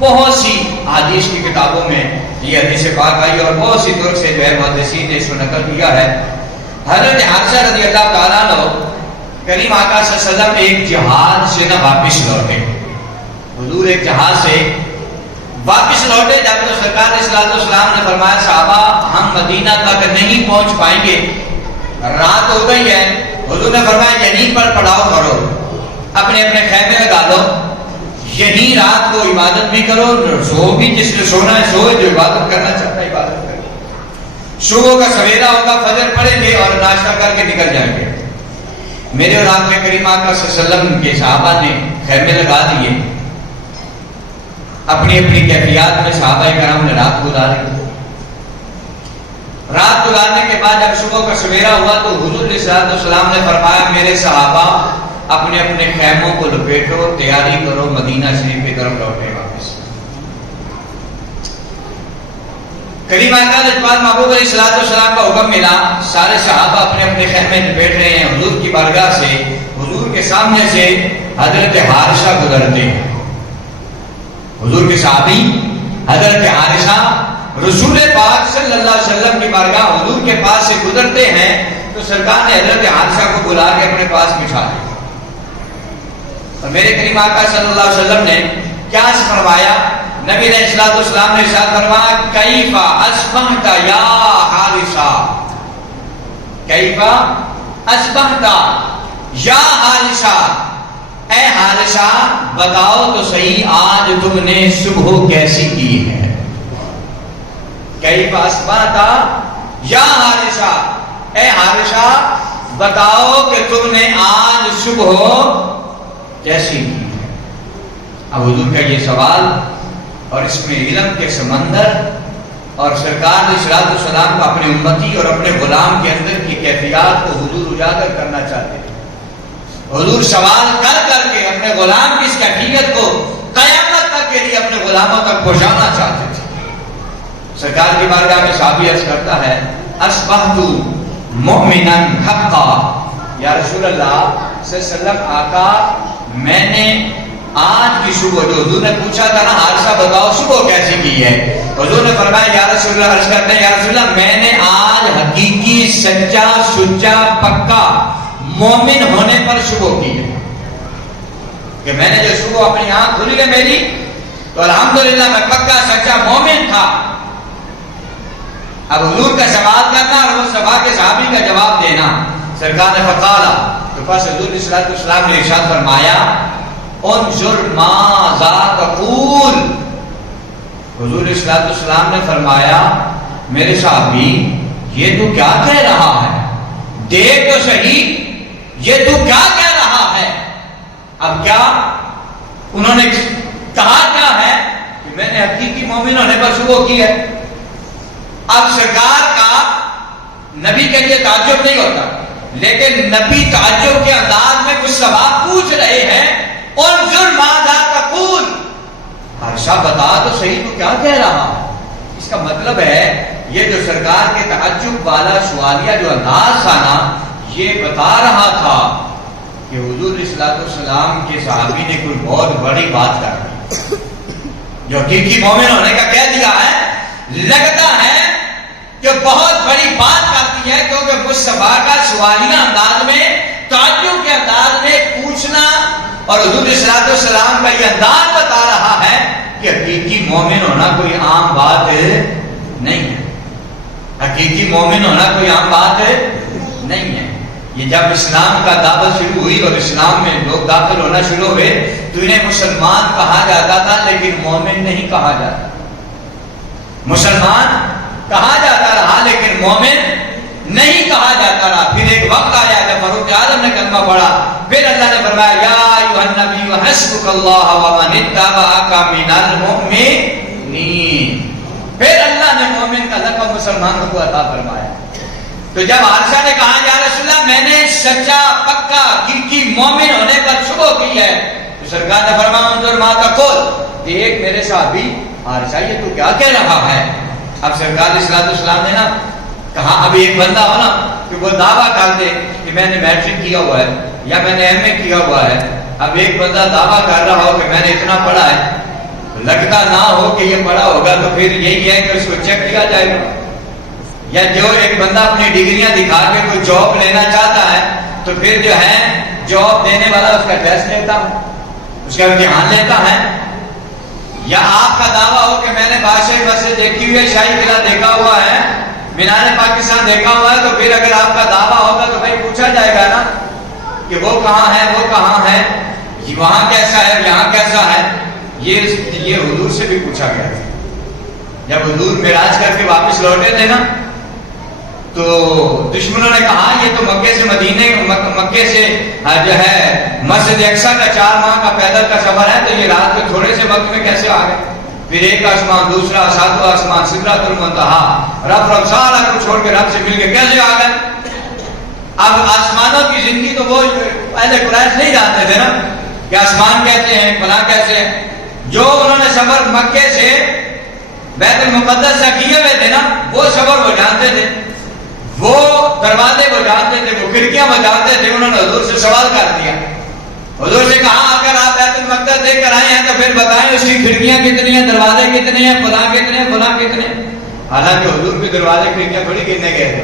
بہت سی حدیث کی کتابوں میں یہ حدیث پاک آئی اور بہت سی طرق سے جو ہے محدثین نے اس کو نقل کیا ہے۔ حضرت حارثہ رضی اللہ تعالیٰ عنہ کریم آقا صلی اللہ علیہ وسلم ایک جہاد سے نہ واپس لوٹے، حضور ایک جہاد سے واپس لوٹے جب تو سرکار صلی اللہ علیہ وسلم نے فرمایا صحابہ ہم مدینہ تک نہیں پہنچ پائیں گے، رات ہو گئی ہے۔ حضور نے فرمایا یہیں پر پڑاؤ کرو، اپنے اپنے خیمے لگا لو، یہیں رات کو عبادت بھی کرو، سو بھی جس نے سونا ہے سوئے، جو عبادت کرنا چاہتا ہے عبادت کرے۔ صبح کا سویرا ہوگا، فجر پڑھیں گے اور ناشتہ کر کے نکل جائیں گے۔ میرے اور آپ کے کریم آقا صلی اللہ علیہ وسلم کے صحابہ نے خیمے لگا دیے، اپنی اپنی کیفیات میں صحابہ کرام نے رات گزاری۔ رات گزارنے کے بعد جب صبح کا سویرا ہوا تو حضور صلی اللہ علیہ وسلم نے فرمایا میرے صحابہ اپنے اپنے خیموں کو لپیٹو، تیاری کرو، مدینہ شریف کی طرف لوٹے واپس۔ کریم آقا جذبات محبوب علیہ السلام کا حکم ملا، سارے صحابہ اپنے اپنے خیمے لپیٹ رہے ہیں، حضور کی بارگاہ سے حضور کے سامنے سے حضرت حارثہ گزرتے ہیں۔ حضور کے صحابی حضرت حارثہ رسول پاک صلی اللہ علیہ وسلم کی بارگاہ حضور کے پاس سے گزرتے ہیں تو سرکار نے حضرت حارثہ کو بلا کے اپنے پاس بٹھا لیا، اور میرے کریم آقا صلی اللہ علیہ وسلم نے کیا فرمایا؟ نبی علیہ الصلوۃ والسلام نے ارشاد فرمایا کیف اصبحت یا حارثہ، کیف اصبحت یا حارثہ، اے حارثہ بتاؤ تو صحیح آج تم نے صبح کیسی کی ہے۔ کیف اصبحت یا حارثہ، اے حارثہ بتاؤ کہ تم نے آج صبح کیسی کی ہے۔ اب حضور کا یہ سوال اور اس میں علم کے سمندر اور سرکار صلی اللہ علیہ وسلم کو اپنے امتی اور اپنے غلام کے اندر کی کیفیات کو حضور اجاگر کرنا چاہتے تھے۔ حضور سوال کر کر کے اپنے غلام کی اس کیفیت کو قیامت تک کے لیے اپنے غلاموں تک پہنچانا چاہتے تھے۔ سرکار کی بارگاہ میں صحابی عرض کرتا ہے اصبحت مؤمنا حقا، یا رسول اللہ صلی اللہ علیہ وسلم آقا میں نے آج کی صبح، جو حضور نے پوچھا تھا نا حارثہ بتاؤ صبح کیسی کی ہے، حضور نے فرمایا یا رسول اللہ، عرض کرتے ہیں یا رسول اللہ میں نے آج حقیقی سچا سچا پکا مومن ہونے پر صبح کی ہے، کہ میں نے جو صبح اپنی آنکھ کھلی ہے میری تو الحمدللہ میں پکا سچا مومن تھا۔ اب حضور کا سوال کرنا اور اس سوال کے صحابی کا جواب دینا، سرکار نے فقالا تو پس حضور صلی اللہ علیہ وسلم نے ارشاد فرمایا انظر ماذا تقول، حضور صلی اللہ علیہ وسلم نے فرمایا میرے صحابی یہ تو کیا کہہ رہا ہے، دیکھ تو صحیح یہ تو کیا کہہ رہا ہے۔ اب کیا انہوں نے کہا کیا ہے کہ میں نے حقیقی مومن ہونے پر صبح کی ہے۔ اب سرکار کا نبی کے لیے تعجب نہیں ہوتا، لیکن نبی تعجب کے انداز میں کچھ سوال پوچھ رہے ہیں، انظر ماذا تقول، حارثہ بتا تو صحیح تو کیا کہہ رہا ہے۔ اس کا مطلب ہے یہ جو سرکار کے تعجب والا سوالیہ جو انداز تھا نا، یہ بتا رہا تھا کہ حضور صلی اللہ علیہ وسلم کے صحابی نے کوئی بہت بڑی بات کر دی، جو حقیقی مومن ہونے کا کہہ دیا ہے، لگتا ہے کہ بہت بڑی بات کرتی ہے، کیونکہ مصطفیٰ کا سوالیہ انداز میں تعجب کے انداز میں پوچھنا اور حضور صلی اللہ علیہ وسلم کا یہ انداز بتا رہا ہے کہ حقیقی مومن ہونا کوئی عام بات نہیں ہے، حقیقی مومن ہونا کوئی عام بات نہیں ہے۔ یہ جب اسلام کا دعوت شروع ہوئی اور اسلام میں لوگ داخل ہونا شروع ہوئے تو انہیں مسلمان کہا جاتا تھا لیکن مومن نہیں کہا جاتا، مسلمان کہا جاتا رہا لیکن مومن نہیں کہا جاتا رہا۔ پھر ایک وقت آیا جب فاروق اعظم نے کلمہ پڑھا، پھر اللہ نے فرمایا یا ایھا النبی حسبک اللہ ومن اتبعک من المؤمنین، پھر اللہ نے مومن کا لقب مسلمانوں کو عطا فرمایا۔ تو جب حارثہ نے کہا یا رسول اللہ میں نے سچا پکا حقیقی مومن ہونے پر صبح کی ہے، تو سرکار نے فرمایا انظر ما تقول، دیکھ میرے صحابی حارثہ یہ تو کیا کہہ رہا ہے۔ اب سرکار صلی اللہ علیہ وسلم نے نا کہا اب ایک بندہ ہو نا کہ وہ دعویٰ کر دے کہ میں نے میٹرک کیا ہوا ہے یا میں نے ایم اے کیا ہوا ہے. اب ایک بندہ دعویٰ کر رہا ہو کہ میں نے اتنا پڑھا ہے, لگتا نہ ہو کہ یہ پڑھا ہوگا, تو پھر یہی ہے کہ اس کو چیک کیا جائے گا. یا جو ایک بندہ اپنی ڈگریاں دکھا کے کوئی جاب لینا چاہتا ہے تو پھر جو ہے جاب دینے والا اس کا ٹیسٹ لیتا ہے, اس کا امتحان لیتا ہے. یا آپ کا دعویٰ ہو کہ میں نے بادشاہی مسجد دیکھی ہوئی ہے, شاہی قلعہ دیکھا ہوا ہے, مینار پاکستان دیکھا ہوا ہے, تو پھر اگر آپ کا دعویٰ ہوگا تو بھائی پوچھا جائے گا نا کہ وہ کہاں ہے, وہ کہاں ہے, وہاں کیسا ہے, یہاں کیسا ہے. یہ حضور سے بھی پوچھا گیا تھا. جب حضور معراج کر کے واپس لوٹے تھے نا تو دشمنوں نے کہا یہ تو مکے سے مدینے, مکے سے جو ہے مسجد اقصیٰ کا 4 ماہ کا پیدل کا سفر ہے, تو یہ رات کے تھوڑے سے وقت میں کیسے آ گئے. پھر ایک آسمان, دوسرا, 7واں آسمان, سدرۃ المنتہا, رب سارا کو چھوڑ کے رب سے مل کے کیسے آ گئے. اب آسمانوں کی زندگی تو وہ پہلے قریش نہیں جانتے تھے نا کہ آسمان کیسے ہیں, فلاں کیسے ہیں. جو انہوں نے سفر مکے سے بیت المقدس سے کیے ہوئے تھے نا, وہ سفر وہ جانتے تھے, وہ دروازے وہ جانتے تھے, وہ کھڑکیاں وہ جانتے تھے. انہوں نے حضور سے سوال کر دیا, حضور سے کہا اگر آپ بیت المقدس دیکھ کر آئے ہیں تو پھر بتائیں اس کی کھڑکیاں کتنی ہیں, دروازے کتنے ہیں, فلاں کتنے ہیں, فلاں کتنے ہیں. حالانکہ حضور کے دروازے کھڑکیاں تھوڑی گننے گئے تھے,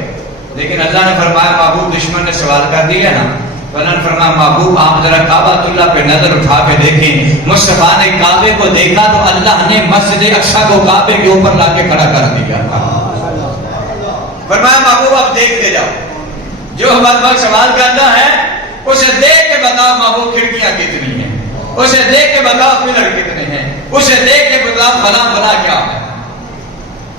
لیکن اللہ نے فرمایا محبوب دشمن نے سوال کر دیا نا, اللہ نے فرمایا محبوب آپ ذرا کعبۃ اللہ پہ نظر اٹھا کے دیکھیں. مصطفیٰ نے کعبے کو دیکھا تو اللہ نے مسجد اقصیٰ کو کعبے کے اوپر لا کے کھڑا کر دیا. فرمایا محبوب آپ دیکھتے جاؤ, جو ہمارے سوال کرنا ہے اسے دیکھ کے بتاؤ محبوب کھڑکیاں کتنی ہیں, اسے دیکھ کے بتاؤ پلر کتنے ہیں, اسے دیکھ کے بتاؤ فلاں فلاں کیا ہے.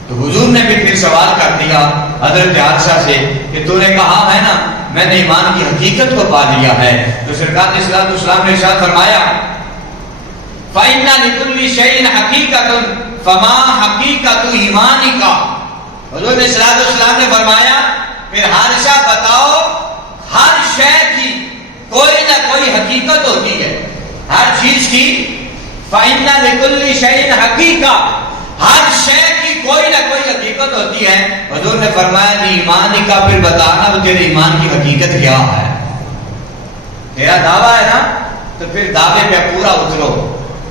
تو حضور نے بھی پھر سوال کر دیا حضرت عائشہ سے کہ تو نے کہا ہے نا میں نے ایمان کی حقیقت کو پا لیا ہے. تو سرکار علیہ الصلوۃ والسلام نے ارشاد فرمایا فَإِنَّ لِكُلِّ شَيْءٍ حَقِيقَةً فَمَا حَقِيقَةُ إِيمَانِكَ. حضور علیہ الصلوۃ والسلام نے فرمایا پھر عائشہ بتاؤ ہر شے کی کوئی نہ کوئی حقیقت ہوتی ہے, ہر چیز کی. فَإِنَّ لِكُلِّ شَيْءٍ حَقِيقَةً, ہر شے کی کوئی نہ کوئی حقیقت ہوتی ہے. حضور نے فرمایا ایمان کا پھر بتانا تیرے ایمان کی حقیقت کیا ہے. تیرا دعویٰ ہے نا تو پھر دعوے پہ پورا اترو,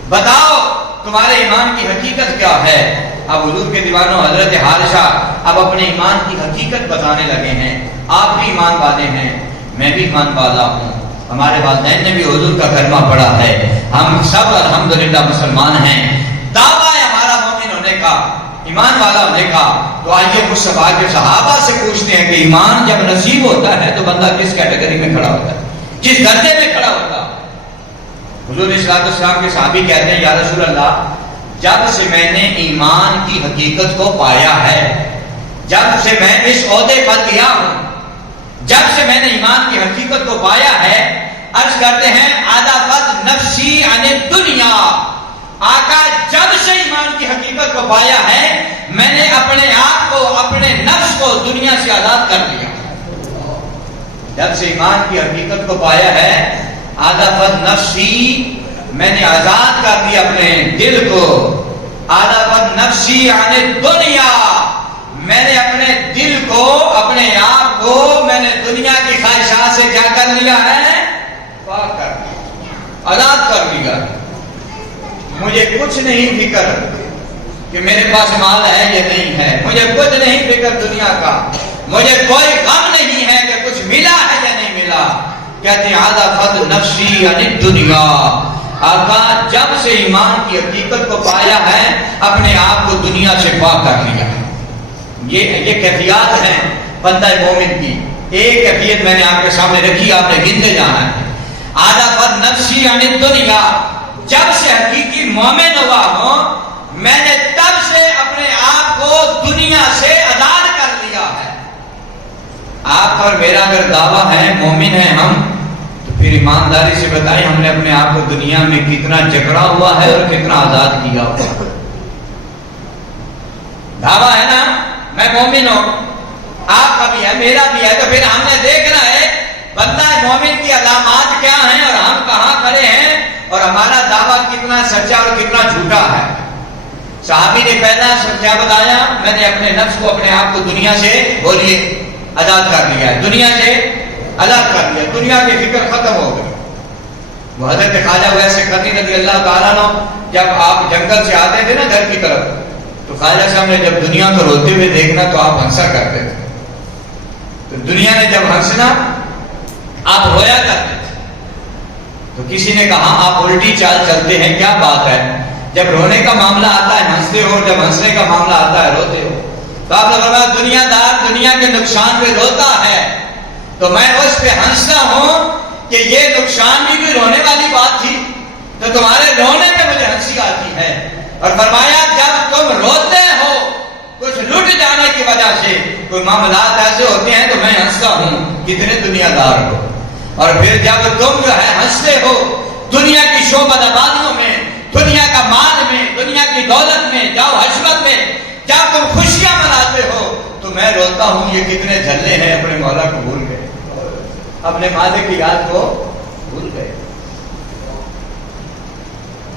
بتاؤ تمہارے ایمان کی حقیقت کیا ہے. اب حضور کے دیوانوں حضرت حارثہ اب اپنے ایمان کی حقیقت بتانے لگے ہیں. آپ بھی ایمان والے ہیں, میں بھی ایمان والا ہوں, ہمارے والدین نے بھی حضور کا کلمہ پڑھا ہے, ہم سب الحمدللہ مسلمان ہیں. دعویٰ ہے ہمارا مومن ہونے کا, ایمان والا ہونے کا. تو آئیے مصطفیٰ کے صحابہ سے پوچھتے ہیں کہ ایمان جب نصیب ہوتا ہے تو بندہ کس کیٹیگری میں کھڑا ہوتا ہے, کس درجے میں کھڑا ہوتا ہے. حضور صلی اللہ علیہ وسلم کے صحابی کہتے ہیں یا رسول اللہ جب سے میں نے ایمان کی حقیقت کو پایا ہے, جب سے میں اس عہدے پر گیا ہوں, جب سے میں نے ایمان کی حقیقت کو پایا ہے, عرض کرتے ہیں عادت نفسی عن الدنیا. آقا جب سے ایمان کی حقیقت کو پایا ہے میں نے اپنے آپ کو, اپنے نفس کو دنیا سے آزاد کر دیا. جب سے ایمان کی حقیقت کو پایا ہے عادت نفسی, میں نے آزاد کر دیا اپنے دل کو. عادت نفسی عن الدنیا, میں نے اپنے دل کو, اپنے آپ کو میں نے دنیا کی خواہشات سے کیا کر لیا ہے, پاک کر دیا, آزاد کر دیا. مجھے کچھ نہیں فکر کہ میرے پاس مال ہے یا نہیں ہے, مجھے کچھ نہیں فکر دنیا کا, مجھے کوئی غم نہیں ہے کہ کچھ ملا ہے یا نہیں ملا. کہتے ہیں عادت نفسی عن الدنیا. آقا جب سے ایمان کی حقیقت کو پایا ہے اپنے آپ کو دنیا سے پاک کر لیا. یہ کیفیات ہیں بندہ مومن کی. ایک کیفیت میں نے آپ کے سامنے رکھی, آپ نے گنتے جانا ہے. عادت نفسی عن الدنیا, جب سے حقیقی مومن ہوا ہوں میں نے تب سے اپنے آپ کو دنیا سے آزاد کر لیا ہے. آپ اور میرا اگر دعویٰ ہے مومن ہیں ہم تو پھر ایمانداری سے بتائیں ہم نے اپنے آپ کو دنیا میں کتنا جکڑا ہوا ہے اور کتنا آزاد کیا ہوا. دعویٰ ہے نا میں مومن ہوں, آپ کا بھی ہے میرا بھی ہے, تو پھر ہم نے دیکھنا ہے بندہ مومن کی علامات کیا ہیں اور ہم کہاں کھڑے ہیں اور ہمارا دعویٰ کتنا سچا اور کتنا جھوٹا ہے. صحابی نے پہلا سچا بتایا, میں نے اپنے نفس کو, اپنے آپ کو دنیا سے بولیے آزاد کر دیا ہے، دنیا سے الگ کر دیا، دنیا کی فکر ختم ہو گئی۔ وہ حضرت خواجہ ویسے کرنی رضی اللہ تعالیٰ عنہ جب آپ جنگل سے آتے تھے نا گھر کی طرف، تو خواجہ صاحب نے جب دنیا کو روتے ہوئے دیکھنا تو آپ ہنسا کرتے تھے، تو دنیا نے جب ہنسنا آپ رویا کرتے تھے۔ تو کسی نے کہا آپ الٹی چال چلتے ہیں، کیا بات ہے؟ جب رونے کا معاملہ آتا ہے ہنستے ہو، جب ہنسنے کا معاملہ آتا ہے روتے ہو۔ تو آپ نے فرمایا دنیا دار دنیا کے نقصان پہ روتا ہے تو میں اس پہ ہنستا ہوں کہ یہ نقصان بھی کوئی رونے والی بات تھی، تو تمہارے رونے پہ مجھے ہنسی آتی ہے۔ اور فرمایا جب تم روتے ہو کچھ لٹ جانے کی وجہ سے، کوئی معاملات ایسے ہوتے ہیں تو میں ہنستا ہوں، کتنے دنیا دار ہو۔ اور پھر جب تم جو ہے ہنستے ہو دنیا کی شعبہ آبادیوں میں، دنیا کا مال میں، دنیا کی دولت میں، جاؤ حشمت میں، جب تم خوشیاں مناتے ہو تو میں روتا ہوں، یہ کتنے جھلے ہیں اپنے مولا کو بھول گئے، اپنے مالک کی یاد کو بھول گئے۔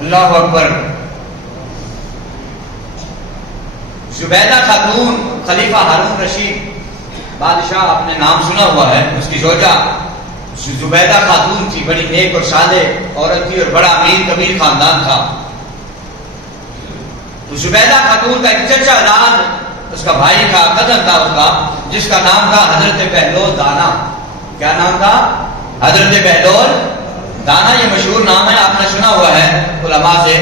اللہ اکبر۔ زبیدہ خاتون خلیفہ ہارون رشید بادشاہ، آپ نے نام سنا ہوا ہے، اس کی زوجہ زبیدہ خاتون تھی، بڑی نیک اور صالح عورت تھی اور بڑا امیر کبیر خاندان تھا۔ تو زبیدہ خاتون کا ایک چچا لال اس کا بھائی کا کزن تھا اس کا، جس کا نام تھا حضرت بہلول دانا۔ کیا نام تھا؟ حضرت بہلول دانا، یہ مشہور نام ہے، آپ نے سنا ہوا ہے علماء سے۔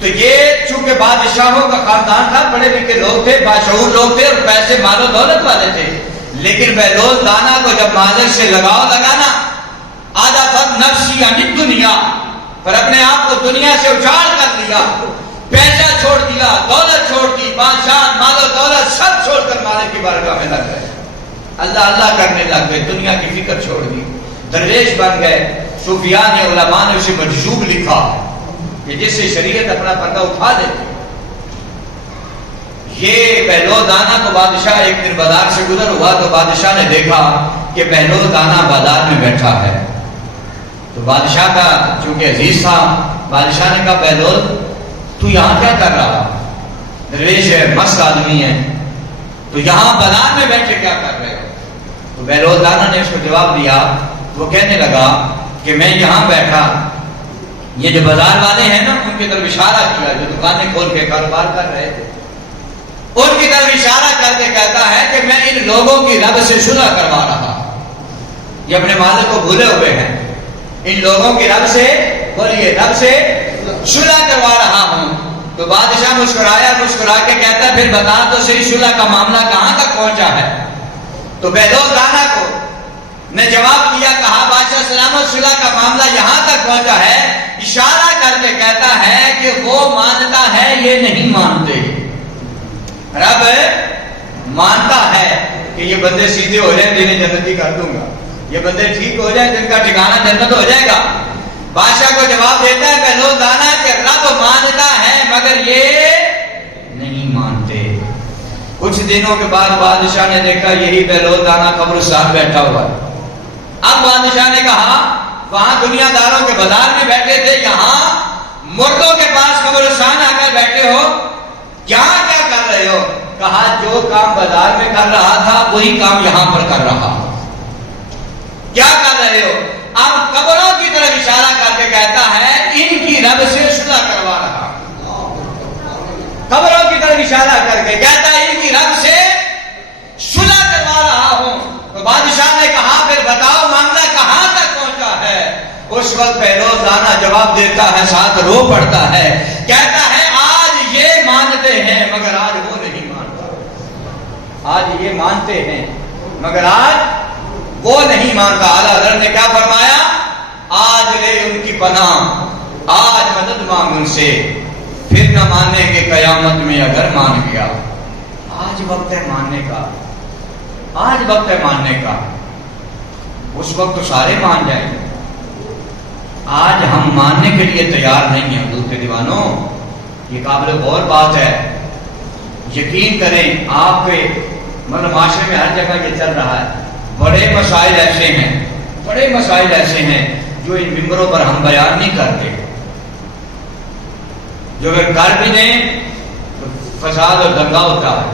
تو یہ چونکہ بادشاہوں کا خاندان تھا، پڑھے لکھے لوگ تھے، باشعور لوگ تھے اور پیسے مال و دولت والے تھے، لیکن بہلول دانا کو جب مالک سے لگاؤ لگانا، آدھا فت نفسی عن الدنیا، پر اپنے آپ کو دنیا سے اچھال کر لیا، پیسہ چھوڑ دیا، دولت چھوڑ دی، بادشاہ مال و دولت سب چھوڑ کر مالک کی بارگاہ میں لگ گئے، اللہ اللہ کرنے لگ گئے، دنیا کی فکر چھوڑ دی، درویش بن گئے۔ صوفیاء نے علماء نے اسے مجذوب لکھا کہ جس سے شریعت اپنا پردہ اٹھا دیتی۔ یہ بہلول دانا کو بادشاہ ایک دن بازار سے گزر ہوا تو بادشاہ نے دیکھا کہ بہلول دانا بازار میں بیٹھا ہے، تو بادشاہ کا چونکہ عزیز تھا، بادشاہ نے کہا بہلول تو یہاں کیا کر رہا؟ درویش ہے، مست آدمی ہے، تو یہاں بازار میں بیٹھے کیا کر رہے ہو؟ تو بہلول دانا نے اس کو جواب دیا، وہ کہنے لگا کہ میں یہاں بیٹھا، یہ جو بازار والے ہیں نا ان کی طرف اشارہ کیا، جو دکانیں کھول کے کاروبار کر رہے تھے، ان کی طرف اشارہ کر کے کہتا ہے کہ میں ان لوگوں کی رب سے صلح کروا رہا ہوں، یہ اپنے مالک کو بھولے ہوئے ہیں، ان لوگوں کی رب سے، بولیے رب سے صلح کروا رہا ہوں۔ تو بادشاہ مسکرایا، مسکرا کے کہتا ہے پھر بتا تو صحیح صلح کا معاملہ کہاں تک پہنچا ہے؟ تو بہلول دانا کو نے جواب دیا، کہا بادشاہ سلامت صلح کا معاملہ یہاں تک پہنچا ہے، اشارہ کر کے کہتا ہے کہ وہ مانتا ہے یہ نہیں مانتے، رب مانتا ہے کہ یہ بندے سیدھے ہو جائیں جنہیں جنتی کر دوں گا، یہ بندے ٹھیک ہو جائیں جن کا ٹھکانہ جنت ہو جائے گا۔ بادشاہ کو جواب دیتا ہے بہلول دانا کہ رب مانتا ہے مگر یہ نہیں مانتے۔ کچھ دنوں کے بعد بادشاہ نے دیکھا یہی بہلول دانا قبرستان بیٹھا ہوا ہے۔ اب بادشاہ نے کہا وہاں دنیا داروں کے بازار میں بیٹھے تھے، یہاں مردوں کے پاس قبرستان آ کر بیٹھے ہو، یہاں کیا کر رہے ہو؟ کہا جو کام بازار میں کر رہا تھا وہی کام یہاں پر کر رہا ہوں۔ کیا کر رہے ہو؟ اب قبروں کی طرف اشارہ کر کے کہتا ہے ان کی رب سے صلح کروا رہا ہوں، قبروں کی طرف اشارہ کر کے کہتا ہے ان کی رب سے صلح کروا رہا ہوں۔ تو بادشاہ نے کہا پھر بتاؤ معاملہ کہاں تک پہنچا ہے؟ اس وقت بہلول دانا جواب دیتا ہے، ساتھ رو پڑتا ہے، کہتا ہے آج یہ مانتے ہیں مگر آج وہ نہیں مانتا، آج یہ مانتے ہیں مگر آج وہ نہیں مانتا۔ اعلیٰ حضرت نے کیا فرمایا؟ آج لے ان کی پناہ، آج مدد مانگ ان سے، پھر نہ ماننے کے قیامت میں اگر مان گیا۔ آج وقت ہے ماننے کا، آج وقت ہے ماننے کا، اس وقت تو سارے مان جائیں گے، آج ہم ماننے کے لیے تیار نہیں ہیں۔ حضور کے دیوانوں، یہ قابل غور بات ہے، یقین کریں آپ کے معاشرے میں ہر جگہ یہ چل رہا ہے، بڑے مسائل ایسے ہیں، بڑے مسائل ایسے ہیں جو ان ممبروں پر ہم بیان نہیں کرتے، جو اگر کر بھی دیں تو فساد اور دنگا ہوتا ہے۔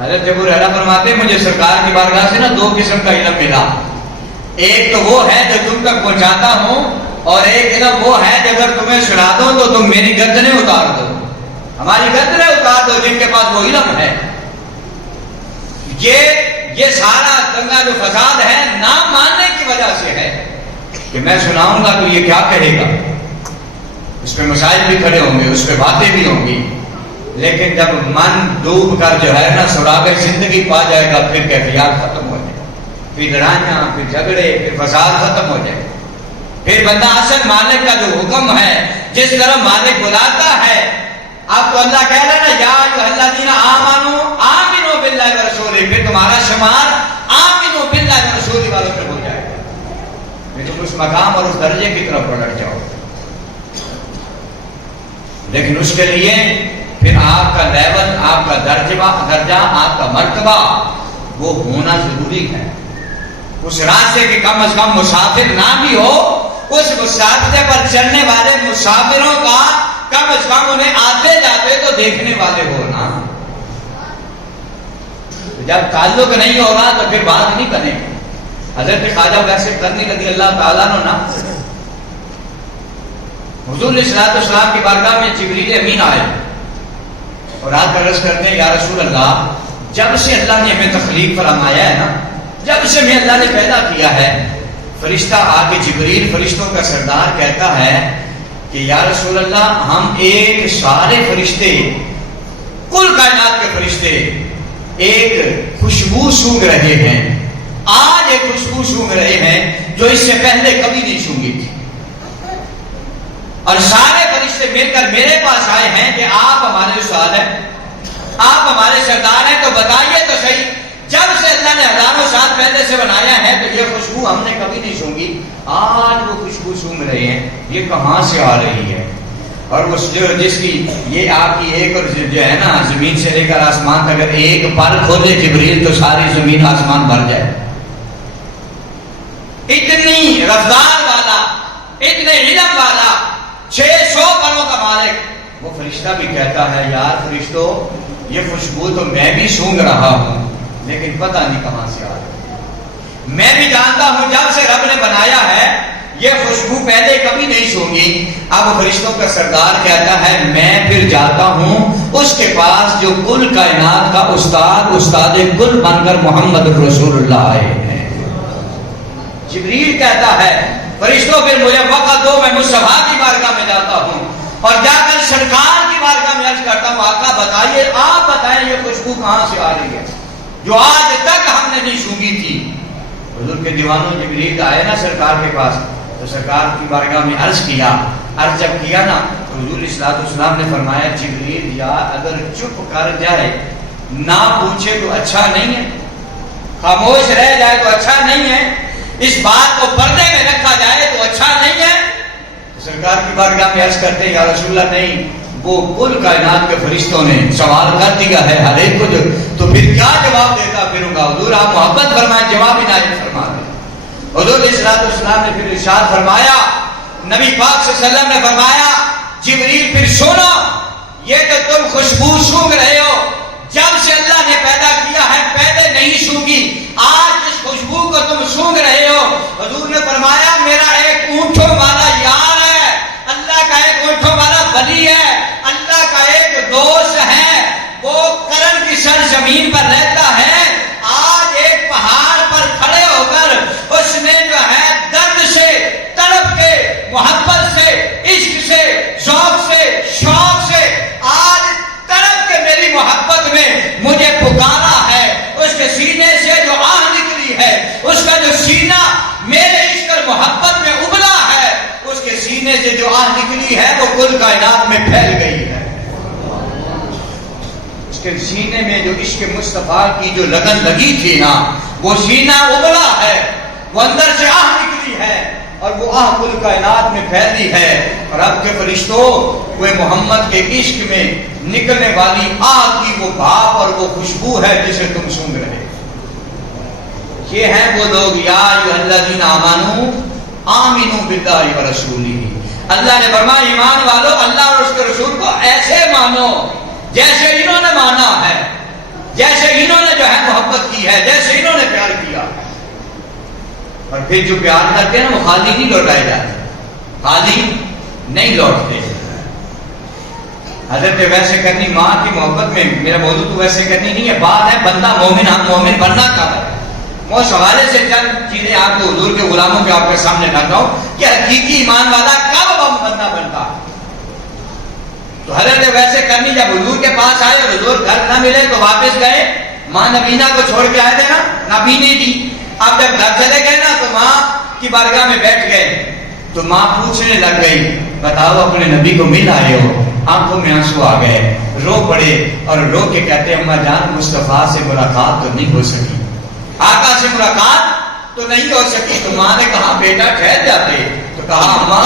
حضرت ابو ہریرہ فرماتے ہیں مجھے سرکار کی بارگاہ سے نا دو قسم کا علم ملا. ایک تو وہ ہے جو تم تک پہنچاتا ہوں، اور ایک علم وہ ہے کہ اگر تمہیں سنا دو تو تم میری گردنیں اتار دو، ہماری گردنیں اتار دو جن کے پاس وہ علم ہے. یہ سارا دنگا جو فساد ہے نہ ماننے کی وجہ سے ہے کہ میں سناؤں گا تو یہ کیا کہے گا. اس پہ مسائل بھی کھڑے ہوں گے، اس پہ باتیں بھی ہوں گی، لیکن جب من ڈوب کر جو ہے نا سراغ زندگی پا جائے گا پھر کیفیات ختم ہو جائے، پھر لڑائیاں، پھر جھگڑے، پھر فساد ختم ہو جائے. پھر بندہ اصل مالک کا جو حکم ہے، جس طرح مالک بلاتا ہے. اب تو اللہ کہہ رہا ہے نا یا ایھا الذین آمنوا آمنوا باللہ ورسولہ، پھر تمہارا شمار آمنوا باللہ ورسولہ والوں پہ ہو جائے گا. پھر تم اس مقام اور اس درجے کی طرف پلٹ جاؤ. لیکن اس کے لیے پھر آپ کا لیول، آپ کا درجہ، آپ کا مرتبہ وہ ہونا ضروری ہے. اس راستے کے کم از کم مسافر نہ بھی ہو، اس مسافرے پر چلنے والے مسافروں کا کم از کم انہیں آتے جاتے تو دیکھنے والے ہو نا. جب تعلق نہیں ہوگا تو پھر بات نہیں بنے گی. حضرت خواجہ ویسے کرنی رضی اللہ تعالیٰ عنہ حضور علیہ السلام کی بارگاہ میں جبریل امین آئے اور آ کر عرض کرتے ہیں یا رسول اللہ، جب سے اللہ نے ہمیں تخلیق فرمایا ہے نا، جب سے ہمیں اللہ نے پیدا کیا ہے، فرشتہ آ کے جبریل فرشتوں کا سردار کہتا ہے کہ یا رسول اللہ ہم ایک سارے فرشتے، کل کائنات کے فرشتے ایک خوشبو سونگھ رہے ہیں. آج ایک خوشبو سونگھ رہے ہیں جو اس سے پہلے کبھی نہیں سونگھی تھی. اور سارے فرشتے مل کر میرے پاس آئے ہیں کہ آپ ہمارے استاد ہیں، آپ ہمارے سردار ہیں، تو بتائیے تو صحیح، جب سے اللہ نے ہزاروں سال پہلے سے بنایا ہے تو یہ خوشبو ہم نے کبھی نہیں سونگھی، آج وہ خوشبو سونگھ رہے ہیں، یہ کہاں سے آ رہی ہے؟ اور اس جس کی یہ آپ کی ایک اور جو ہے نا زمین سے لے کر آسمان تک اگر ایک پر کھولے جبریل تو ساری زمین آسمان بھر جائے. اتنی رفتار والا، اتنے علم والا، 600 پروں کا مالک، وہ فرشتہ بھی کہتا ہے یار فرشتوں یہ خوشبو تو میں بھی سونگھ رہا ہوں لیکن پتہ نہیں کہاں سے آ رہی. میں بھی جانتا ہوں جب سے رب نے بنایا ہے یہ خوشبو پہلے کبھی نہیں سونگھی. اب فرشتوں کا سردار کہتا ہے میں پھر جاتا ہوں اس کے پاس جو کل کائنات کا استاد کل بن کر محمد رسول اللہ آئے ہیں. جبریل کہتا ہے فرشتوں پھر مجھے وقت دو، میں مصطفیٰ کی بارگاہ میں جاتا ہوں اور جا کر سرکار کی بارگاہ میں عرض کرتا ہوں آقا بتائیے، آپ بتائیں یہ خوشبو کہاں سے آ رہی ہے جو آج تک ہم نے نہیں سونگھی تھی. حضور کے دیوانوں جبریل آئے نا سرکار کے پاس تو سرکار کی بارگاہ میں عرض کیا. عرض جب کیا نا تو حضور علیہ السلام نے فرمایا جبریل یار اگر چپ کر جائے، نہ پوچھے تو اچھا نہیں ہے، خاموش رہ جائے تو اچھا نہیں ہے، اس بات کو پردے میں رکھا جائے تو اچھا نہیں ہے. سرکار کی بارگاہ میں عرض کرتے ہیں یا رسول اللہ نہیں، وہ کل کائنات کے فرشتوں نے سوال کر دیا ہے ہر ایک کو، تو پھر کیا جواب دیتا پھروں گا. حضور آپ محبت فرمائیں، جواب عنایت فرما دیں. حضور علیہ السلام نے پھر ارشاد فرمایا، نبی پاک صلی اللہ علیہ وسلم نے فرمایا جبریل پھر سنو، یہ تو تم خوشبو سونگھ رہے ہو، جب سے اللہ نے پیدا کیا ہے پہلے نہیں سونگھی، آج اس خوشبو کو تم سونگھ رہے ہو. حضور نے فرمایا میرا ایک اونٹوں والا یار ہے، اللہ کا ایک اونٹوں والا ولی ہے، اللہ کا ایک دوست ہے، وہ کرن کی سرزمین پر رہتا ہے. آج ایک پہاڑ پر کھڑے ہو کر اس نے جو ہے درد سے، تڑپ کے، محبت سے، عشق سے، ذوق سے، شوق سے آج تڑپ کے میری محبت میں مجھے پکارا ہے. اس کے سینے سے جو آہ نکلی ہے، اس کا جو سینہ میرے عشق اور محبت میں ابلا ہے، اس کے سینے سے جو آہ نکلی ہے وہ کل کائنات میں پھیل گئی ہے. اس کے سینے میں جو عشق مصطفیٰ کی جو لگن لگی تھی نا، وہ سینہ ابلا ہے، وہ اندر سے آہ نکلی ہے اور وہ آہ کل کائنات میں پھیلی ہے. اور اب کے فرشتوں وہ محمد کے عشق میں نکلنے والی آہ کی وہ بھاپ اور وہ خوشبو ہے جسے تم سونگھ رہے. یہ ہیں وہ لوگ یا ایھا الذین آمنوا آمنوا باللہ ورسولہ. اللہ نے فرمایا ایمان والو اللہ اور اس کے رسول کو ایسے مانو جیسے انہوں نے مانا ہے، جیسے انہوں کی ہے جیسے انہوں نے پیار کیا. اور پھر جو پیار کرتے ہیں نا وہ خالی نہیں لوٹائے جاتے, خالی نہیں لوٹتے. حضرت ویسے کرنی ماں کی محبت میں, میرا موضوع تو ویسے کرنی نہیں ہے, بات ہے بندہ مومن, ہم مومن بننا کب ہے. میں اس حوالے سے چند چیزیں آپ کو حضور کے غلاموں کے آپ کے سامنے لاتا ہوں کہ حقیقی ایمان والا کب بندہ بنتا. تو حضرت ویسے کرنی جب حضور کے پاس آئے اور حضور گھر نہ ملے تو واپس گئے, ماں نبینہ کو چھوڑ کے آئے تھے نا, نبینے دی. اب جب گھر چلے گئے نا تو ماں کی بارگاہ میں بیٹھ گئے تو ماں پوچھنے لگ گئی, بتاؤ اپنے نبی کو مل آئے ہو؟ آنکھوں میں آنسو آ گئے, رو پڑے اور رو کے کہتے اماں جان مصطفیٰ سے ملاقات تو نہیں ہو سکی, آقا سے ملاقات تو نہیں ہو سکی. تو ماں نے کہا بیٹا ٹھہر جاتے. تو کہا اماں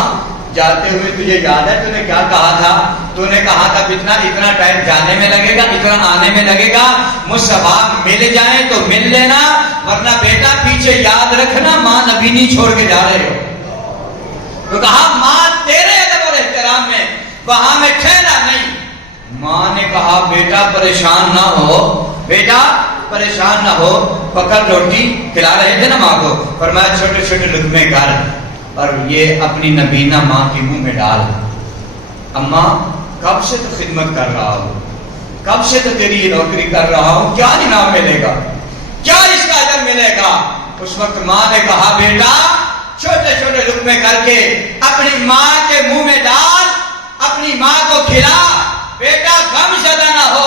جاتے ہوئے تجھے یاد ہے تو نے کیا کہا تھا؟ تو نے کہا تھا اتنا ٹائم جانے میں لگے گا, اتنا آنے میں لگے گا, مصطفیٰ مل جائیں تو مل لینا, ورنہ بیٹا پیچھے یاد رکھنا ماں نبی نہیں چھوڑ کے جا رہے ہو. تو کہا ماں تیرے ادب اور احترام میں وہاں میں ٹھہرا نہیں. ماں نے کہا بیٹا پریشان نہ ہو, بیٹا پریشان نہ ہو, پکڑ روٹی کھلا رہے تھے نا ماں کو, فرمایا چھوٹے چھوٹے لقمے کر اور یہ اپنی نبینہ ماں کے منہ میں ڈال. اماں کب سے تو خدمت کر رہا ہوں, کب سے تو تیری یہ نوکری کر رہا ہوں, کیا انعام ملے گا, کیا اس کا اجر ملے گا؟ اس وقت ماں نے کہا بیٹا چھوٹے چھوٹے لقمے کر کے اپنی ماں کے منہ میں ڈال, اپنی ماں کو کھلا. بیٹا غم زدہ نہ ہو,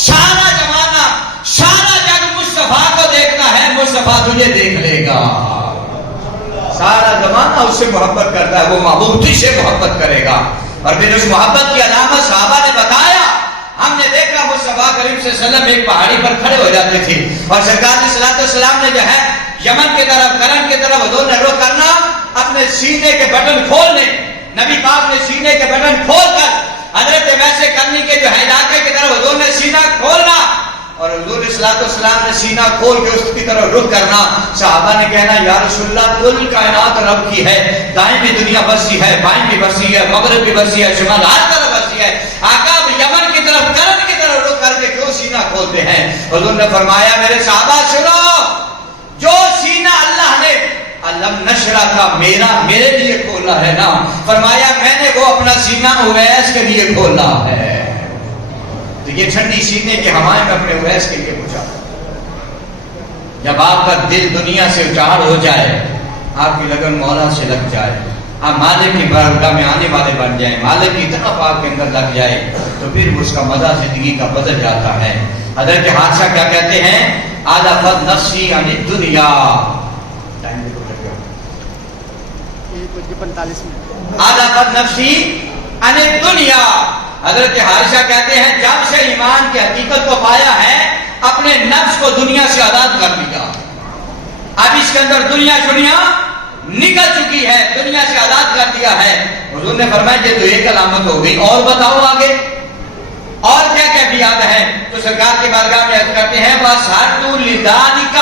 سارا زمانہ سارا جگ مصطفیٰ کو دیکھنا ہے, مصطفیٰ تجھے دیکھ لے گا. سارا زمانہ اس سے محبت کرتا ہے, وہ محبوب تجھ سے محبت کرے گا. اور پھر اس محبت کی علامت صحابہ نے بتایا. ہم نے دیکھا مصطفیٰ کریم صلی اللہ علیہ وسلم ایک پہاڑی پر کھڑے ہو جاتے تھے اور سرکار صلی اللہ علیہ وسلم نے جو ہے یمن کی طرف, کرن کی طرف حضور نے رخ کرنا, اپنے سینے کے بٹن کھولنے, نبی پاک نے سینے کے بٹن کھول کر حضرت ویسے کرنی کے جو ہے علاقے کی طرف حضور نے سینہ کھولنا اور حضور صلی اللہ علیہ وسلم نے سینہ کھول کے اس کی طرف رخ کرنا. صحابہ نے کہنا یا رسول اللہ کل کائنات رب کی ہے, دائیں بھی دنیا بسی ہے, بائیں بھی بسی ہے, مغرب بھی بسی ہے, شمال ہر طرف بسی ہے, آقا یمن کی طرف کرن کی طرف رخ کر کے کیوں سینہ کھولتے ہیں؟ حضور نے فرمایا میرے صحابہ سنو, جو سینہ اللہ نے علم نشرہ کا میرے لیے کھولا ہے نا, فرمایا میں نے وہ اپنا سینہ اویس کے لیے کھولا ہے. تو یہ ٹھنڈی سینے کی ہوائیں میں اپنے اویس کے لیے پوچھا. جب آپ کا دل دنیا سے اچاڑ ہو جائے, آپ کی لگن مولا سے لگ جائے, آپ مالک کی بارگاہ میں آنے والے بن جائیں, مالک کی طرف آپ کے اندر لگ جائے, تو پھر اس کا مزہ زندگی کا بدل جاتا ہے. حضرت حادثہ کیا کہتے ہیں, عَلَفَتْ نَفْسِي عَنِ الدُّنْيَا, عَلَفَتْ نَفْسِي عَنِ الدُّنْيَا. حضرت حادثہ کہتے ہیں جب سے ایمان کی حقیقت کو پایا ہے, اپنے نفس کو دنیا سے آزاد کر دیا. اب اس کے اندر دنیا نکل چکی ہے, دنیا سے آزاد کر دیا ہے. حضور نے فرمایا یہ تو ایک علامت ہو گئی, اور بتاؤ آگے اور کیا کیفیات ہے؟ تو سرکار کی بارگاہ میں عرض کرتے ہیں وَأَسْهَرْتُ لِذَلِكَ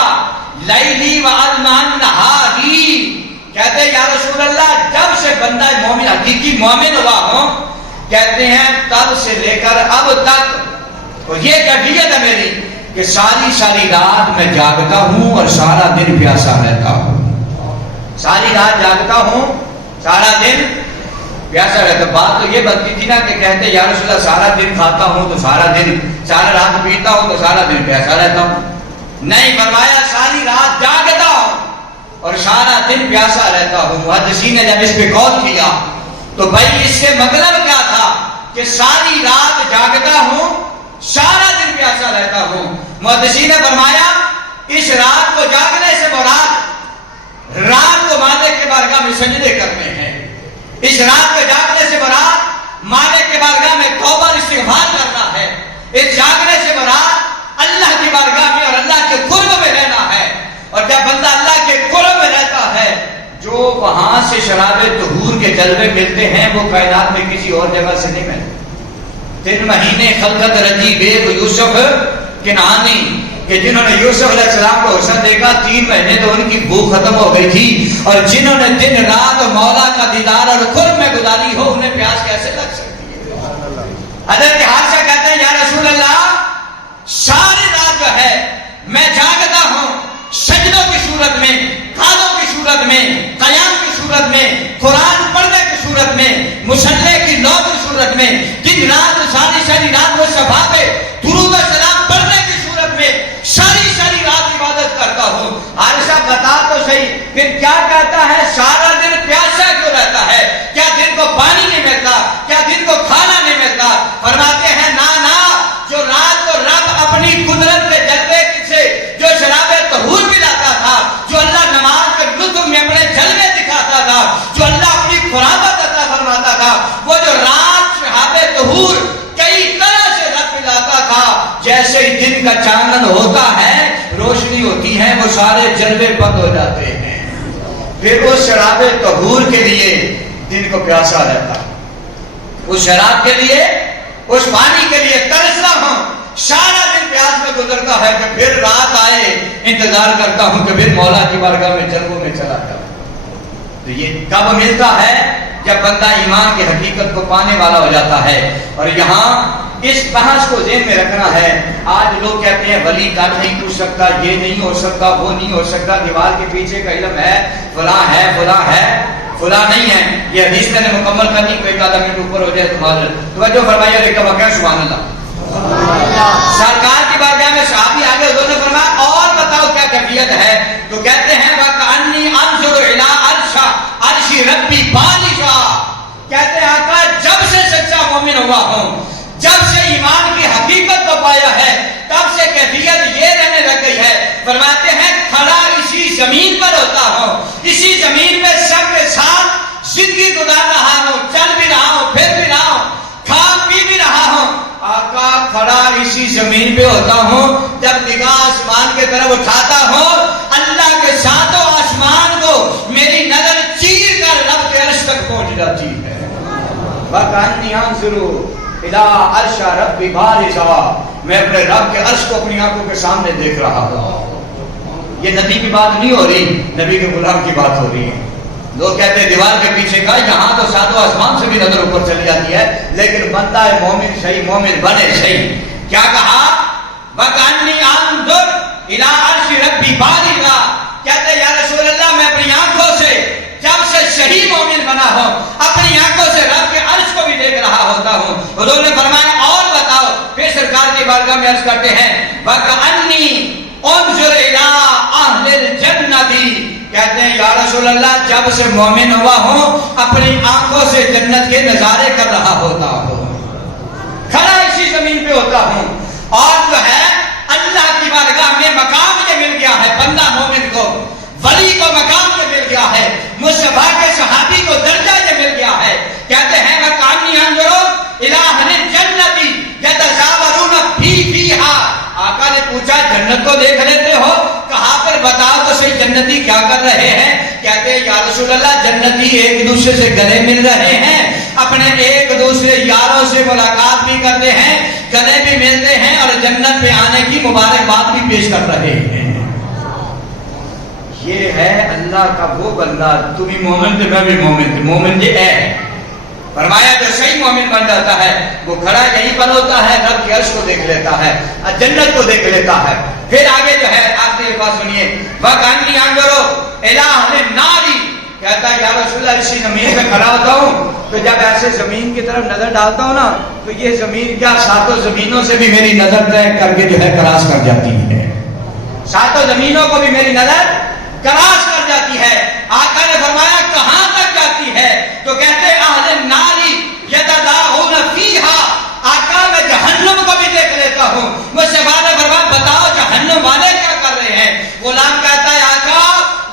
لَيْلِي وَأَلْمَانْ نَهَارِي. کہتے ہیں یا رسول اللہ جب سے بندہ مومن حقیقی مومن ہوا ہوں, کہتے ہیں تب سے لے کر اب تک تو یہ کیفیت ہے میری کہ ساری رات میں جاگتا ہوں اور سارا دن پیاسا رہتا ہوں. ساری رات جاگتا ہوں, سارا دن پیاسا رہتا. بات تو یہ بنتی تھی نا کہ کہتے یا رسول اللہ سارا دن کھاتا ہوں تو سارا دن, سارا رات پیتا ہوں تو سارا دن پیاسا رہتا ہوں. نہیں, فرمایا ساری رات جاگتا ہوں اور سارا دن پیاسا رہتا ہوں. محدثین نے جب اس پہ غور کیا تو بھائی اس سے مطلب کیا تھا کہ ساری رات جاگتا ہوں, سارا دن پیاسا رہتا ہوں. محدثین نے فرمایا اس رات کو جاگنے سے مراد رات کو مالک کے بارگاہ میں سجدے کرنے ہیں. اس رات کو جاگنے سے مراد مالک کے بارگاہ میں توبہ اور استغفار کرنا ہے. اس جاگنے سے مراد اللہ کی بارگاہ میں اور اللہ کے قرب میں رہنا ہے. اور جب بندہ اللہ کے قرب میں رہتا ہے, جو وہاں سے شراب طہور کے جلوے ملتے ہیں وہ کائنات میں کسی اور جگہ سے نہیں ملتے. 3 مہینے خلقت رجی بے یوسف کنعانی کہ جنہوں نے یوسف علیہ السلام کو حسن دیکھا 3 مہینے تو ان کی بھوک ختم ہو گئی تھی, اور جنہوں نے دن رات مولا کا دیدار اور قرب میں گزاری ہو انہیں پیاس کیسے لگ سکتی ہے؟ حضرت حادثہ کہتے ہیں یا رسول اللہ ساری رات جو ہے میں جاگتا میں، قرآن پڑھنے کی صورت میں، مصلی کی لو کی صورت میں، دن رات ساری رات وہ صفا پہ درود و سلام پڑھنے کی صورت میں ساری رات عبادت کرتا ہوں۔ عائشہ بتا تو صحیح، پھر کیا کہتا ہے؟ سارا دن پیاسا کیوں رہتا ہے؟ کیا دن کو پانی نہیں ملتا؟ کیا دن کو کھانا نہیں ملتا؟ فرماتے ہیں نا جو رات کو رب اپنی قدرت کے جلوے سے جو شراب طہور پلاتا تھا، جو اللہ نماز کے لطف میں اپنے جلوے دکھاتا تھا، جو اللہ اپنی قرابت عطا فرماتا تھا، وہ جو رات شراب طہور کئی طرح سے رب پلاتا تھا، جیسے ہی دن کا چاند ہوتا ہے، روشنی ہوتی ہے، وہ سارے جلوے بند ہو جاتے ہیں۔ پھر اس شراب طہور کے لیے دن کو پیاسا رہتا، اس شراب کے لیے، اس پانی کے لیے ترستا ہوں، سارا دن پیاس میں گزرتا ہے کہ پھر رات آئے، انتظار کرتا ہوں کہ پھر مولا کی بارگاہ میں جلووں میں چلا جاؤں۔ تو یہ کب ملتا ہے؟ جب بندہ ایمان کی حقیقت کو پانے والا ہو جاتا ہے۔ اور یہاں اس بحث کو ذہن میں رکھنا ہے۔ آج لوگ کہتے ہیں ولی کر نہیں پوچھ سکتا، یہ نہیں ہو سکتا، وہ نہیں ہو سکتا، دیوار کے پیچھے کا علم ہے، فلاں ہے، فلاں ہے، فلاں نہیں ہے۔ یہ حدیث میں نے مکمل کرنی کو ایک آدھا منٹ اوپر ہو جائے تمہارا توجہ فرمائیے اور ایک دفعہ کہیں سبحان اللہ۔ سرکار کی بارگاہ میں صحابی آگے حضور نے فرمایا اور بتاؤ کیا کیفیت ہے؟ تو کہتے ہیں وَكَأَنِّي أَنظُرُ إِلَىٰ عَرْشِ رَبِّي بَالِغًا، کہتے ہیں آقا جب سے سچا مومن ہوا ہوں، جب سے ایمان کی حقیقت کو پایا ہے، تب سے کیفیت یہ رہنے لگ گئی ہے۔ فرماتے ہیں کھڑا اسی زمین پر ہوتا ہوں، اسی زمین پہ سب کے ساتھ زندگی گزار رہا ہوں، چل بھی رہا ہوں، پھر بھی رہا ہوں، کھا پی بھی رہا ہوں۔ آقا کھڑا اسی زمین پہ ہوتا ہوں، جب نگاہ آسمان کی طرف اٹھاتا ہوں، اللہ کے ساتھ آسمان کو میری نظر چیر کر رب کے عرش تک پہنچ جاتی ہے۔ وَكَأَنِّي أَنظُرُ إِلَىٰ عَرْشِ رَبِّي بَالِغًا، میں اپنے رب کے عرش کو اپنی آنکھوں کے سامنے دیکھ رہا ہوں۔ یہ نبی کی بات نہیں ہو رہی، نبی کے غلام کی بات ہو رہی ہے۔ لوگ کہتے ہیں دیوار کے پیچھے کا، یہاں تو ساتوں آسمان سے بھی نظر اوپر چلی جاتی ہے، لیکن بندہ ہے مومن صحیح، مومن بنے صحیح۔ کیا کہا؟ وَكَأَنِّي أَنظُرُ إِلَىٰ عَرْشِ رَبِّي بَالِغًا، کہتے ہیں یا رسول اللہ میں اپنی آنکھوں سے جب سے صحیح مومن بنا ہوں، اپنی آنکھوں سے رب کے عرش کو بھی دیکھ رہا ہوتا ہوں۔ حضور نے فرمایا اور بتاؤ، پھر سرکار کی بارگاہ میں عرض کرتے ہیں وَكَأَنِّي أَنظُرُ إِلَىٰ أَهْلِ الْجَنَّةِ، کہتے ہیں یا رسول اللہ جب سے مومن ہوا ہوں، اپنی آنکھوں سے جنت کے نظارے کر رہا ہوتا ہوں، کھڑا اسی زمین پہ ہوتا ہوں، اور جو ہے اللہ کی بارگاہ میں مقام یہ مل گیا ہے، بندہ مومن کو، ولی کو مقام یہ مل گیا ہے، مصطفیٰ کے صحابی کو درجہ یہ مل گیا ہے۔ کہتے ہیں وَكَأَنِّي أَنظُرُ إِلَىٰ أَهْلِ الْجَنَّةِ يَتَزَاوَرُونَ فِيهَا، آقا نے پوچھا جنت کو دیکھ لیتے ہو؟ کہا پھر بتاؤ تو صحیح جنتی کیا کر رہے ہیں؟ کہتے ہیں یا رسول اللہ جنتی ایک دوسرے سے گلے مل رہے ہیں، اپنے ایک دوسرے یاروں سے ملاقات بھی کرتے ہیں، گلے بھی ملتے ہیں، اور جنت پہ آنے کی مبارکباد بھی پیش کر رہے ہیں۔ یہ ہے اللہ کا وہ بندہ، تم بھی مومن تھے، میں بھی مومن تھے، مومن یہ ہے۔ فرمایا جو صحیح مومن بن جاتا ہے وہ کھڑا یہیں پر ہوتا ہے، رب کے عرش کو دیکھ لیتا ہے، جنت کو دیکھ لیتا ہے۔ پھر آگے جو ہے آخری بات سنیے وَكَأَنِّي أَنظُرُ إِلَىٰ أَهْلِ النَّارِ، کہتا ہے یا رسول اللہ اسی زمین پہ کھڑا ہوتا ہوں تو جب ایسے زمین کی طرف نظر ڈالتا ہوں نا تو یہ زمین کیا ساتوں زمینوں سے بھی میری نظر طے کر کے جو ہے کراس کر جاتی ہے، ساتوں زمینوں کو بھی میری نظر کراس کر جاتی ہے۔ آقا نے فرمایا کہاں تک جاتی ہے؟ تو کہتے ہیں اہل النار یتداعون فیہا، آقا میں جہنم کو بھی دیکھ لیتا ہوں۔ مجھ سے نے فرمایا بتاؤ جہنم والے کیا کر رہے ہیں؟ غلام کہتا ہے آقا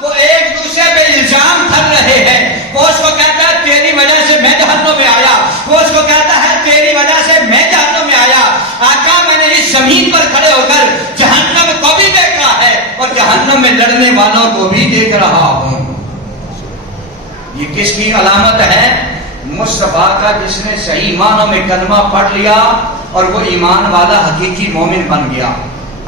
وہ ایک دوسرے پہ الزام دھر رہے ہیں، وہ اس کو کہتا ہے تیری وجہ سے میں جہنم میں آیا، وہ اس کو کہتا ہے تیری وجہ سے میں جہنم میں آیا۔ آقا میں نے اس زمین پر کھڑے ہو کر جہنم کو بھی دیکھا ہے اور جہنم میں لڑنے والوں کو بھی دیکھ رہا ہوں۔ یہ کس کی علامت ہے؟ مصطفیٰ کا، جس نے صحیح معنوں میں کلمہ پڑھ لیا اور وہ ایمان والا حقیقی مومن بن گیا۔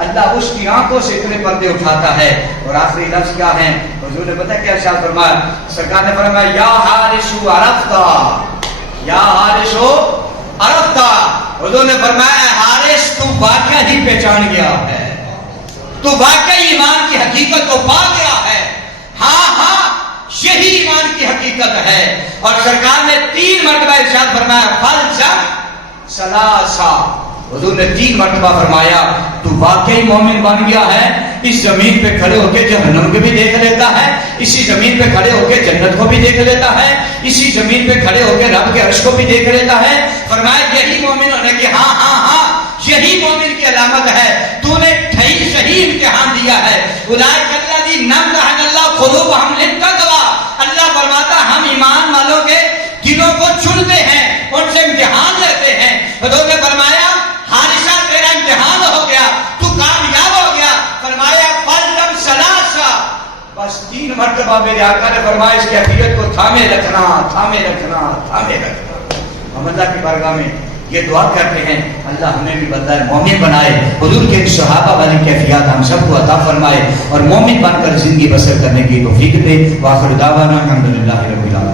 اللہ اس کی آنکھوں سے اتنے پردے اٹھاتا ہے۔ اور آخری لفظ کیا ہے؟ حضور نے پتہ کیا ارشاد فرمایا؟ سرکار نے فرمایا یا حارث عرفتا، یا حارث عرفتا، حضور نے فرمایا حارث تو واقعہ ہی پہچان گیا ہے، تو واقعی ایمان کی حقیقت کو پا گیا ہے۔ ہاں ہاں یہی ایمان کی حقیقت ہے. اور سرکار نے 3 مرتبہ ارشاد فرمایا فلزم ثلاثا. حضور نے 3 مرتبہ فرمایا تو واقعی مومن بن گیا ہے. اس زمین پہ کھڑے ہو کے جہنم کو بھی دیکھ لیتا ہے, اسی زمین پہ کھڑے ہو کے جنت کو بھی دیکھ لیتا ہے, اسی زمین پہ کھڑے ہو کے رب کے عرش کو بھی دیکھ لیتا ہے. فرمایا یہی مومن ہونے کی ہاں ہاں ہاں یہی مومن کی علامت ہے. تو نے صحیح امتحان دیا ہے. اولئک الذین امتحن اللہ قلوبہم للتقوی. اللہ فرماتا ہم ایمان والوں کے دلوں کو چنتے ہیں, ان سے امتحان لیتے ہیں. حضور نے فرمایا حارثہ تیرا امتحان ہو گیا, تو کامیاب ہو گیا. فرمایا فلزم ثلاثا. بس 3 مرتبہ میرے آقا نے فرمایا اس کیفیت کو تھامے رکھنا تھامے رکھنا تھامے رکھنا. ہم اللہ کی بارگاہ میں یہ دعا کرتے ہیں اللہ ہمیں بھی بندہ مومن بنائے, حضور کے صحابہ والی کیفیات ہم سب کو عطا فرمائے اور مومن بن کر زندگی بسر کرنے کی توفیق دے. وآخر دعوانا الحمدللہ رب العالمین.